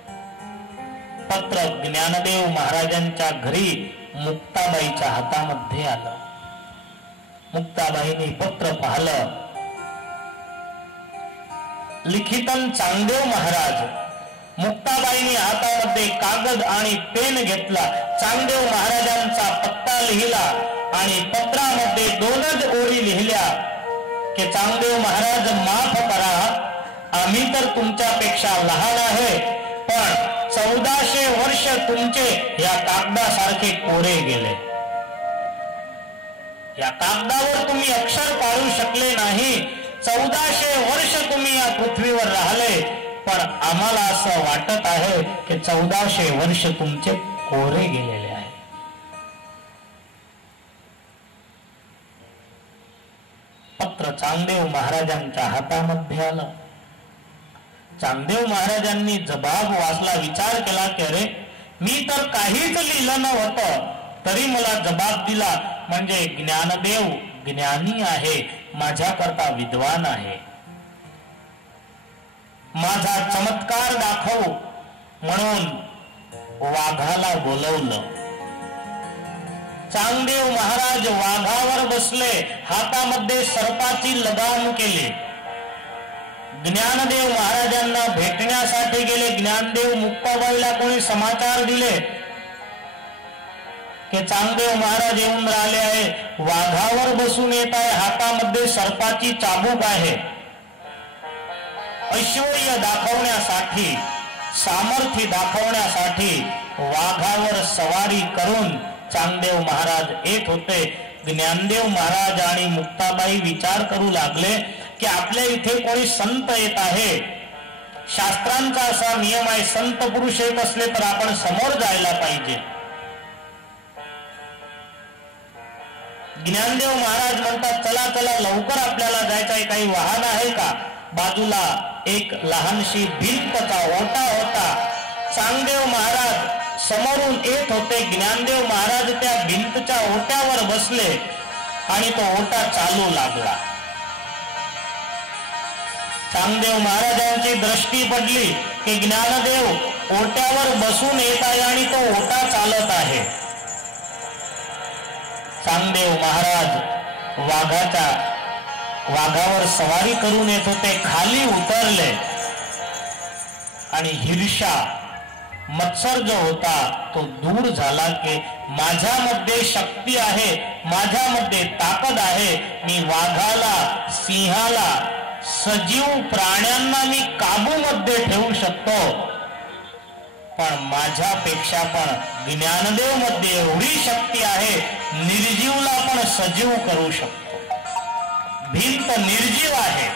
पत्र ज्ञानदेव महाराजांच्या घरी मुक्ताबाईच्या हातामध्ये आलं. मुक्ताबाईंनी पत्र पाहिलं. लिखितन चांगदेव महाराज. मुक्ताबाईंनी हातामध्ये कागद आणि पेन घेतला. चांगदेव महाराजांचा पत्ता लिहिला आणि पत्रामध्ये 2च ओळी लिहिल्या की चांगदेव महाराज माफ करा, आम्ही तर तुमच्यापेक्षा लहान आहे, पण 1400 वर्ष तुमचे या कागदासारखे कोरे गेले. या कागदावर तुम्ही अक्षर पाळू शकले नाही. 1400 वर्ष तुम्ही या पृथ्वीवर राहिले, पण आम्हाला असं वाटत आहे की 1400 वर्ष तुमचे कोरे गेलेले आहे. पत्र चांगदेव महाराजांच्या हातामध्ये आलं. चांगदेव महाराजांनी जबाब वाचला. विचार केला की अरे, मी तर काहीच लिहिलं नव्हतं तरी मला जबाब दिला, म्हणजे ज्ञानदेव ज्ञानी आहे, माझ्याकरता विद्वान आहे. माझा चमत्कार दाखव म्हणून वाघाला बोलवलं. चांगदेव महाराज वाघावर बसले, हातामध्ये सर्पाची लगाम केली. ज्ञानदेव महाराजांना भेटण्यासाठी गेले. ज्ञानदेव मुक्ताबाईला कोणी समाचार दिले की चांगदेव महाराज येऊन राहिले आहे, वाघावर बसून येत आहे, हातामध्ये सर्पाची चाबूक आहे. ऐश्वर्य दाखवण्यासाठी, सामर्थ्य दाखवण्यासाठी वाघावर सवारी करून चांगदेव महाराज येत होते. ज्ञानदेव महाराज आणि मुक्ताबाई विचार करू लागले की आपल्या इथे कोणी संत येत आहे, शास्त्रांचा असा नियम आहे, संत पुरुष येत असले तर आपण समोर जायला पाहिजे. ज्ञानदेव महाराज म्हणतात, चला चला लवकर आपल्याला जायचं आहे, काही वाहन आहे का? बाजूला एक लहानशी भिंतचा ओटा होता. चांगदेव महाराज समोरून येत होते. ज्ञानदेव महाराज त्या भिंतच्या ओट्यावर बसले आणि तो ओटा चालू लागला. चांगदेव महाराजांची दृष्टी पडली की ज्ञानदेव ओट्यावर बसून येत आहे आणि तो ओटा चालत आहे. चांगदेव महाराज वाघावर सवारी करून येत होते. खाली उतरले आणि हिरशा मत्सर जो होता तो दूर झाला की माझ्यामध्ये शक्ती आहे, माझ्यामध्ये ताकद आहे, मी वाघाला, सिंहाला, सजीव प्राण्यांना मी काबूमध्ये ठेवू शकतो, पण माझ्यापेक्षा पण ज्ञानदेव मध्ये एवढी शक्ती आहे, निर्जीवला पण सजीव करू शकतो. भिंत निर्जीव आहे,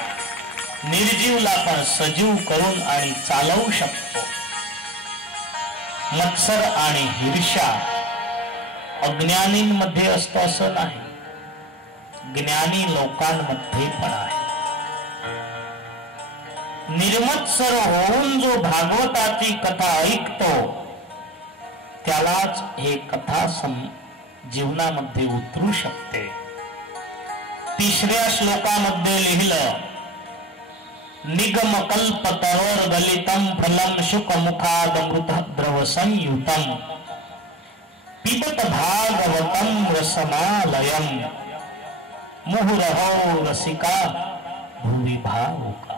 निर्जीवला पण सजीव करून आणि चालवू शकतो. मत्सर आणि हिर्षा अज्ञानींमध्ये असतो असं नाही, ज्ञानी लोकांमध्ये पण आहे. निर्मत्सर होऊन जो भागवताची कथा ऐकतो त्यालाच हे कथा जीवनामध्ये उतरू शकते. 3ऱ्या श्लोकामध्ये लिहिलं, निगम कल्प तरोर गलितम फलम शुक मुखादमृत द्रव संयुतम पिबत भागवतम रसमालयम मुहुरहो रसिका भुवि भावुका.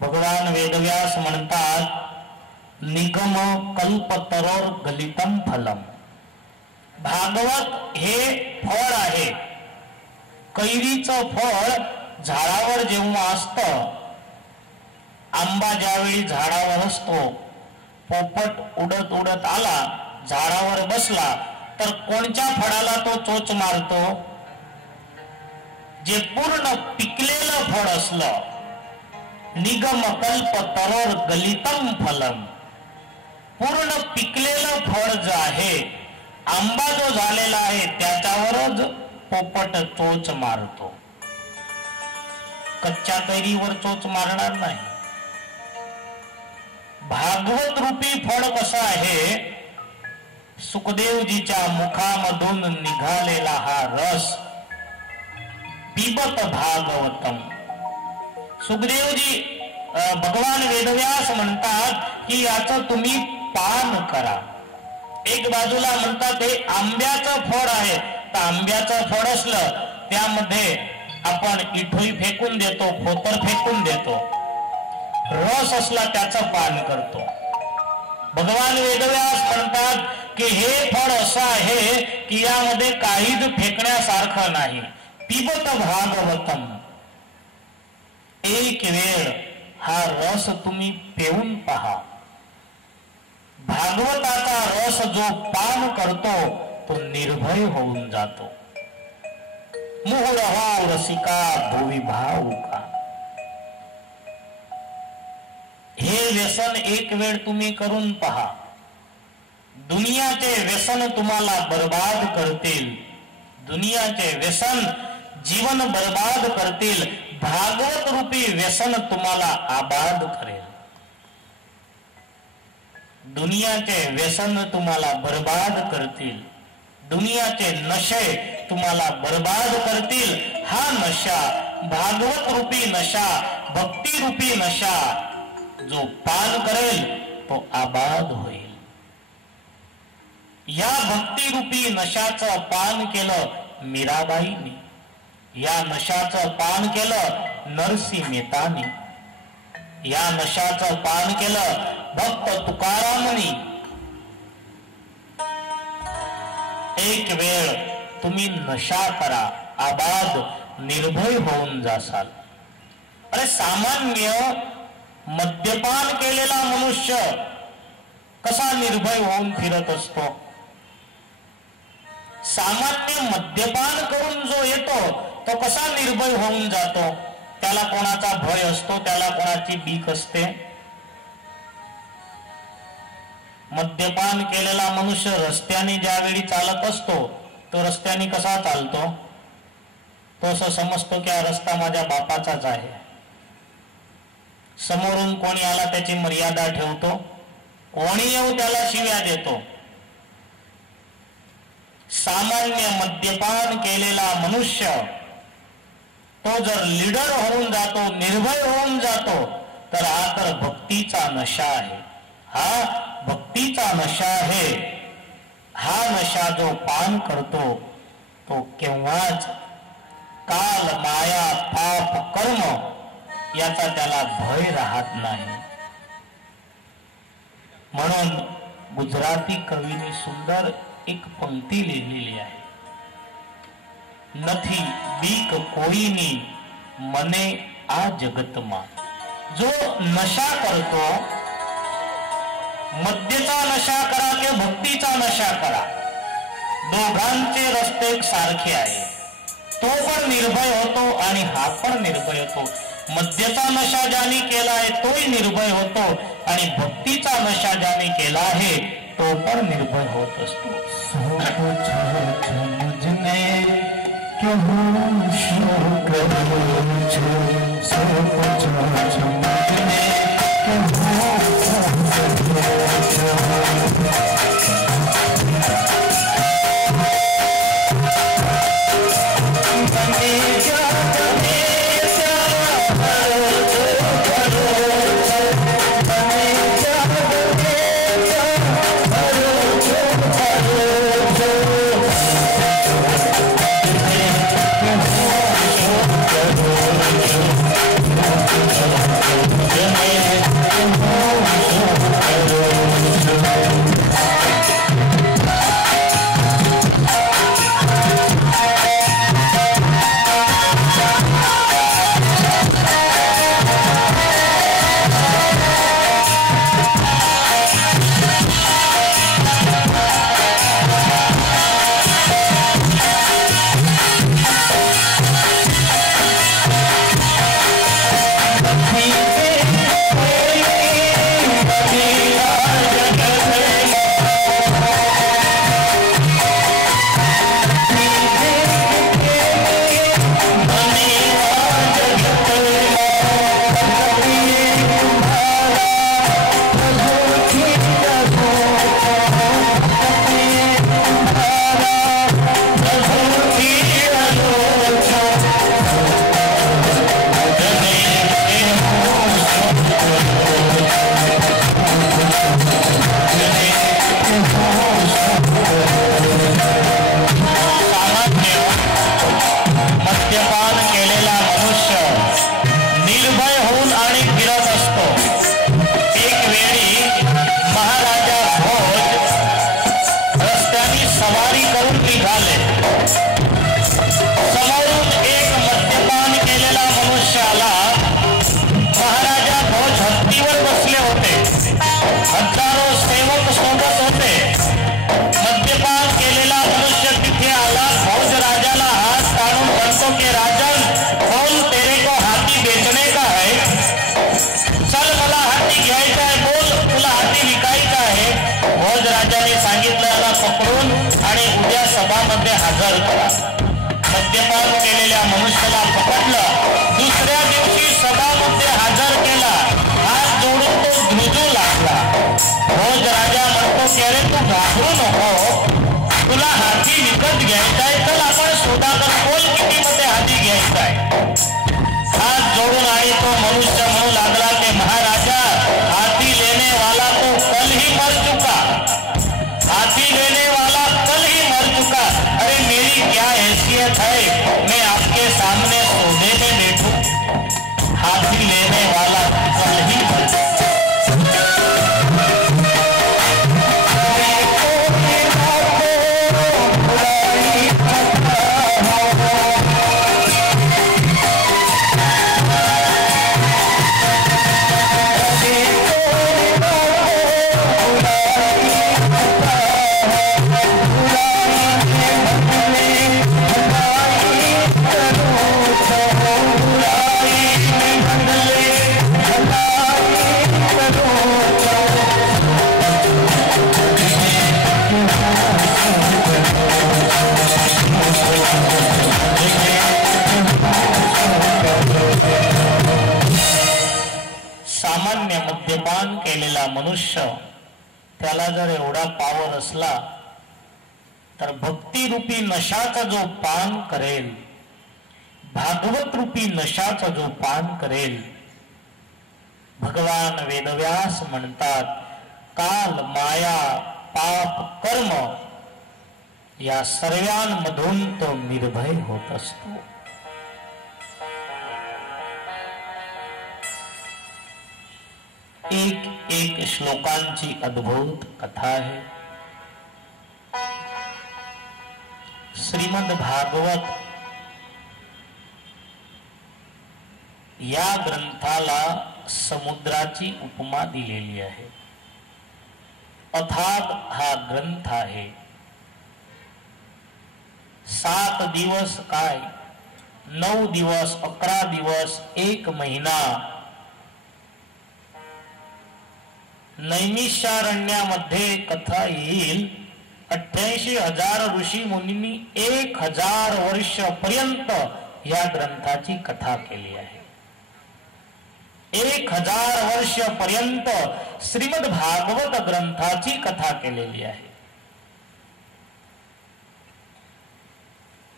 भगवान वेदव्यास म्हणतात, निगम कल्प तरोर गलितम फलम. भागवत हे फळ आहे. कैरीचं फळ झाडावर जेव्हा असतं, आंबा ज्यावेळी झाडावर असतो, पोपट उडत उडत आला, झाडावर बसला, तर कोणत्या फळाला तो चोच मारतो? जे पूर्ण पिकलेलं फळ असलं. निगम कल्प तरोर गलितम फलम, पूर्ण पिकलेलं फळ जे आहे, आंबा जो झालेला आहे त्याच्यावरच पोपट चोच मारतो, कच्च्या कैरीवर चोच मारणार नाही. भागवत रूपी फळ कसं आहे? सुखदेवजीच्या मुखामधून निघालेला हा रस. पिबत भागवतम. सुखदेवजी भगवान वेदव्यास म्हणतात की याचं तुम्ही पान करा. एक बाजूला म्हणतात हे आंब्याचं फळ आहे, तर आंब्याचं फळ असलं त्यामध्ये आपण इठोई फेकून देतो, खोतर फेकून देतो. रस असला त्याचं पान करतो. भगवान वेदव्यास म्हणतात की हे फळ असं आहे की यामध्ये काहीच फेकण्यासारखं नाही. पिबत भागवतम. एक वेळ हा रस तुम्ही पिऊन पहा. भागवताचा रस जो पान करतो तो निर्भय होऊन जातो. मुहुरहो रसिका भुवि भावुका. हे व्यसन एक वेळ तुम्ही करून पहा. दुनियाचे व्यसन तुम्हाला बर्बाद करतील. दुनियाचे व्यसन जीवन बर्बाद करतील. भागवत रूपी व्यसन तुम्हाला आबाद करेल. दुनियाचे व्यसन तुम्हाला बर्बाद करतील. दुनियाचे नशे तुम्हाला बर्बाद करतील. हा नशा, भागवत रूपी नशा, भक्ती रूपी नशा जो पान करेल तो आबाद होईल. या भक्ती रूपी नशाचं पान केलं मीराबाईंनी. या नशाचं पान केलं नरसिंह मेहतानी. या नशाचं पान केलं भक्त तुकारामांनी. एक वेळ तुम्ही नशा करा, आबाद निर्भय होऊन जासाल. अरे सामान्य मद्यपान केलेला मनुष्य कसा निर्भय होऊन फिरत असतो? सामान्य मद्यपान करून जो येतो तो कसा निर्भय होऊन जातो? त्याला कोणाचा भय असतो, त्याला कोणाची बीक असते. मद्यपान केलेला मनुष्य रस्त्याने ज्यावेळी चालत असतो तो रस्त्याने कसा चालतो? तो असं समजतो की हा रस्ता माझ्या बापाचाच आहे. समोरून कोणी आला त्याची मर्यादा ठेवतो, कोणी येऊ त्याला शिव्या देतो. सामान्य मद्यपान केलेला मनुष्य तो जर लीडर होऊन जातो, निर्भय होऊन जातो, तर हा तर भक्तीचा नशा आहे. हा भक्तीचा नशा आहे. हा नशा जो पान करतो तो केव्हाच काल, माया, पाप, कर्म याचा त्याला भय राहत नाही. म्हणून गुजराती कवीने सुंदर एक पंक्ती लिहिलेली आहे. नथी बीक कोईनी मने आ जगतमा. जो नशा करतो, मद्याचा नशा करा की भक्तीचा नशा करा, दोघांचे रस्ते सारखे आहे. तो पण निर्भय होतो आणि हा पण निर्भय होतो. मद्याचा नशा ज्याने केला आहे तोही निर्भय होतो आणि भक्तीचा नशा ज्याने केला आहे तो पण निर्भय होत असतो. मद्यपान केलेल्या मनुष्याला पकडलं, दुसऱ्या दिवशी सभामध्ये हजर केला, हात जोडून तो धुजू लागला. भोज राजा म्हणतो की अरे तू घाबरू नको, तुला हाती विकत घ्यायचाय, तर आपण सुधाकर बोल किती मध्ये हाती घ्यायचाय. हात जोडून आणि तो मनुष्य म्हणू लागला की महाराजा, हाथी लेने वाला तो कल ही मर चुका, हाथी लेने वाला कल ही मर चुका. अरे मेरी क्या हैसियत है, मैं आपके सामने सौदे में मद्यपान केलेला मनुष्य, त्याला जर एवढा पावर असला तर भक्ती रूपी नशाचा जो पान करेल, भागवत रूपी नशाचा जो पान करेल, भगवान वेदव्यास म्हणतात काल माया पाप कर्म या सर्वांमधून तो निर्भय होत असतो. एक एक श्लोकांची अद्भुत कथा आहे. श्रीमद भागवत या ग्रंथाला समुद्राची उपमा दिलेली आहे. अथाग हा ग्रंथ आहे. 7 दिवस काय, 9 दिवस, 11 दिवस, 1 महिना नैमिषारण्यामध्ये कथा येईल. 88,000 ऋषी मुनींनी 1,000 वर्ष पर्यंत या ग्रंथाची कथा केली आहे. 1,000 वर्ष पर्यंत श्रीमद भागवत ग्रंथाची कथा केलेली आहे.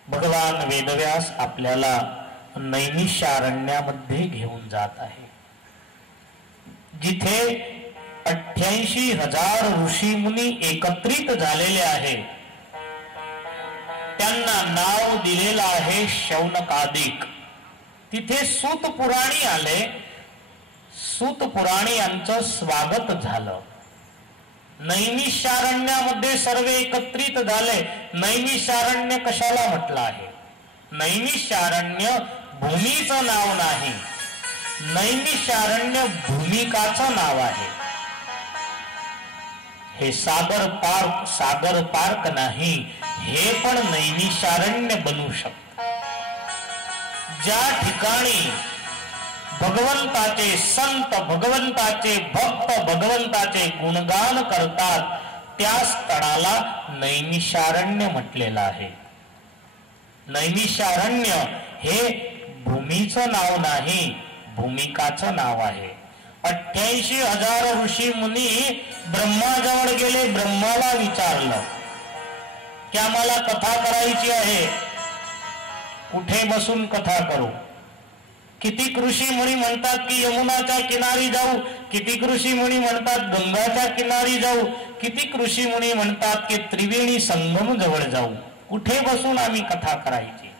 भगवान वेदव्यास आपल्याला नैमिषारण्यामध्ये घेऊन जात आहे, जिथे 88,000 ऋषी मुनी एकत्रित झालेले आहे. त्यांना नाव दिलेलं आहे शौनकादिक. तिथे सूत पुराणी आले. सूत पुराणी यांचं स्वागत झालं. नैमिषारण्यामध्ये सर्व एकत्रित झाले. नैमिषारण्य कशाला म्हटलं आहे? नैमिषारण्य भूमीचं नाव नाही, नैमिषारण्य भूमिकाचं नाव आहे. हे सागर पार्क नाही, हे पण नैमिषारण्य बनू शकत. ज्या ठिकाणी भगवंताचे संत, भगवंताचे भक्त, भगवंताचे गुणगान करतात, त्या स्थळाला नैमिषारण्य म्हटलेलं आहे. नैमिषारण्य हे भूमीचं नाव नाही, भूमिकाचं नाव आहे. 88,000 ऋषी मुनी ब्रह्माजवळ गेले. ब्रह्माला विचारलं की आम्हाला कथा करायची आहे, कुठे बसून कथा करू? कितीक ऋषी मुनी म्हणतात की यमुनाच्या किनारी जाऊ, कितीक ऋषी मुनी म्हणतात गंगाच्या किनारी जाऊ, कितीक ऋषी मुनी म्हणतात की त्रिवेणी संगम जवळ जाऊ. कुठे बसून आम्ही कथा करायची?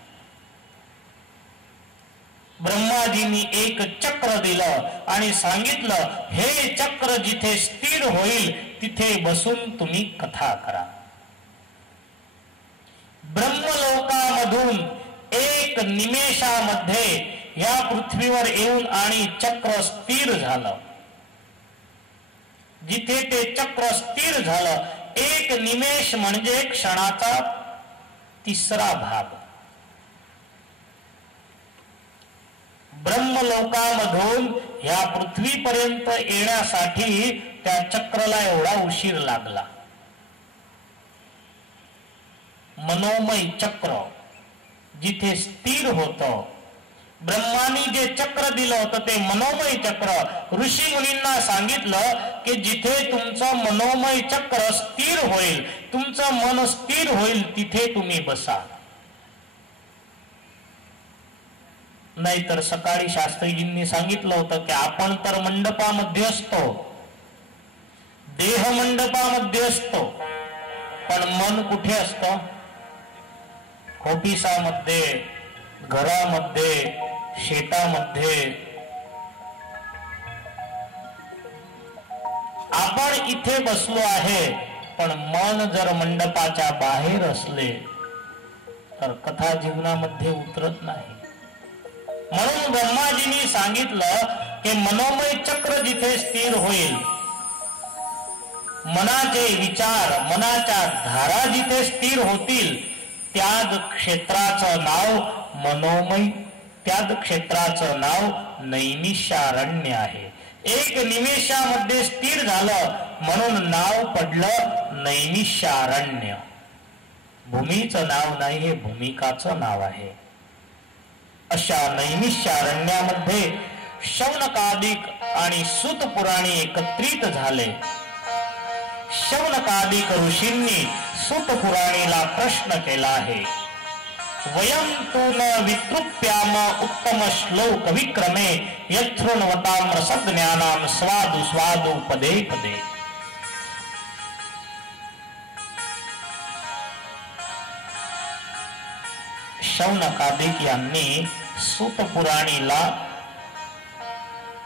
ब्रह्माजींनी एक चक्र दिलं आणि सांगितलं, हे चक्र जिथे स्थिर होईल तिथे बसून तुम्ही कथा करा. ब्रह्मलोकामधून 1 निमेषामध्ये या पृथ्वीवर येऊन आणि चक्र स्थिर झालं. जिथे ते चक्र स्थिर झालं, 1 निमेष म्हणजे क्षणाचा 3रा भाग. ब्रह्मलोकामधून या पृथ्वीपर्यंत येण्यासाठी त्या चक्राला एवढा उशीर लागला. मनोमय चक्र जिथे स्थिर होतं, ब्रह्मानी जे चक्र दिलं होतं ते मनोमय चक्र, ऋषी मुनींना सांगितलं की जिथे तुमचं मनोमय चक्र स्थिर होईल, तुमचं मन स्थिर होईल, तिथे तुम्ही बसा. नाहीतर सकाळी शास्त्रीजींनी सांगितलं होतं की आपण तर मंडपामध्ये असतो, देह मंडपामध्ये असतो, पण मन कुठे असतं? ऑफिसामध्ये, घरामध्ये, शेतामध्ये. आपण इथे बसलो आहे, पण मन जर मंडपाच्या बाहेर असले तर कथा जीवनामध्ये उतरत नाही. म्हणून ब्रह्माजींनी सांगितलं की मनोमय चक्र जिथे स्थिर होईल, मनाचे विचार, मनाच्या धारा जिथे स्थिर होतील, त्याग क्षेत्राचं नाव मनोमय, त्याग क्षेत्राचं नाव नैमिषारण्य आहे. 1 निमेषामध्ये स्थिर झालं म्हणून नाव पडलं नैमिषारण्य. भूमीचं नाव नाही, हे भूमिकाचं नाव आहे. अशा नैमिषारण्यामध्ये शौनकादिक आणि सूत पुराणी एकत्रित झाले. शौनकादिक ऋषींनी सूत पुराणीला प्रश्न केला आहे. वयं तु न वितृप्याम उत्तम श्लोक विक्रमे यच्छृण्वतां रसज्ञानां स्वादु स्वादु पदे पदे. शौनकादिक यांनी सूत पुराणीला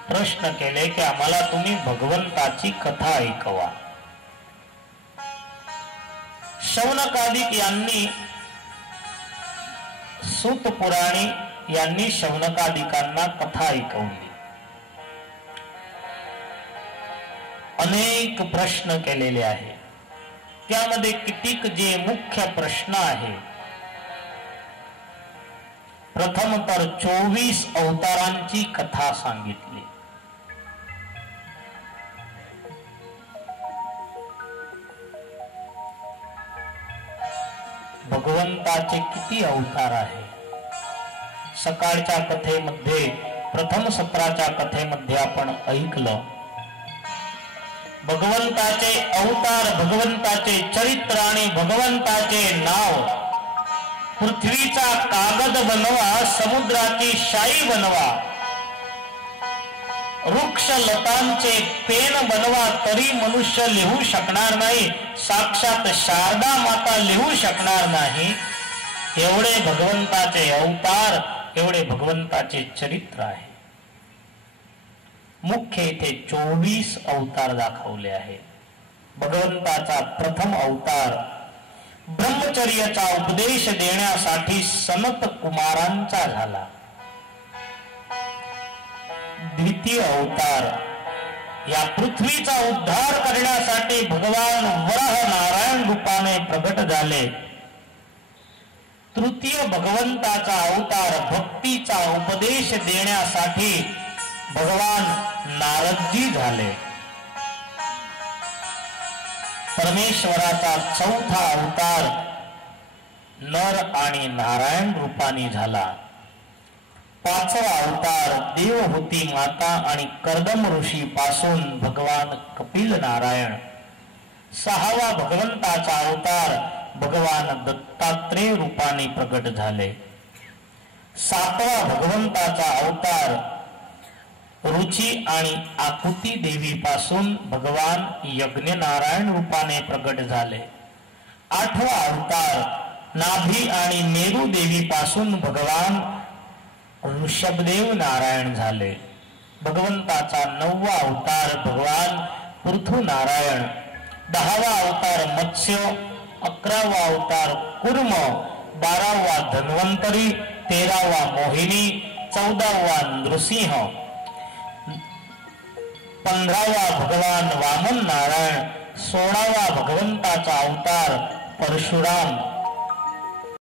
प्रश्न केले की आम्हाला तुम्ही भगवंताची कथा ऐकवा. शौनकादिक यांनी सूत पुराणी यांनी शौनकादिकांना कथा ऐकवली. अनेक प्रश्न केलेले आहे. त्यामध्ये कितीक जे मुख्य प्रश्न आहे. प्रथम तर 24 अवतारांची कथा सांगितली. भगवंताचे किती अवतार आहे. सकाळच्या कथेमध्ये प्रथम सत्राच्या कथेमध्ये आपण ऐकलं भगवंताचे अवतार, भगवंताचे चरित्र आणि भगवंताचे नाव. पृथ्वीचा कागद बनवा, समुद्राची शाई बनवा, वृक्ष लतांचे पेन बनवा, तरी मनुष्य लिहू शकणार नाही. साक्षात शारदा माता लिहू शकणार नाही. एवढे भगवंताचे अवतार, एवढे भगवंताचे चरित्र आहे. मुख्य इथे 24 अवतार दाखवले आहेत. भगवंताचा प्रथम अवतार ब्रह्मचर्याचा उपदेश देण्यासाठी सनत कुमारांचा झाला. द्वितीय अवतार या पृथ्वीचा उद्धार करण्यासाठी भगवान वराह नारायण रूपाने प्रगट झाले. तृतीय भगवंताचा अवतार भक्तीचा उपदेश देण्यासाठी भगवान नारदजी झाले. परमेश्वराचा चौथा अवतार नर आणि नारायण रूपाने झाला. पाचवा अवतार देवहूती माता आणि कर्दम ऋषी पासून भगवान कपिल नारायण. सहावा भगवंताचा अवतार भगवान दत्तात्रेय रूपाने प्रगट झाले. सातवा भगवंताचा अवतार रुची आणि आकुती देवी पासून भगवान यज्ञ नारायण रूपाने प्रगट झाले. आठवा अवतार नाभी आणि मेरू देवी पासून भगवान ऋषभदेव नारायण झाले. भगवंताचा 9वा अवतार भगवान पृथु नारायण. 10वा अवतार मत्स्य. 11वा अवतार कुर्म. 12वा धन्वंतरी. 13वा मोहिनी. 14वा नृसिंह. 15वा भगवान वामन नारायण. 16वा भगवंताचा अवतार परशुराम.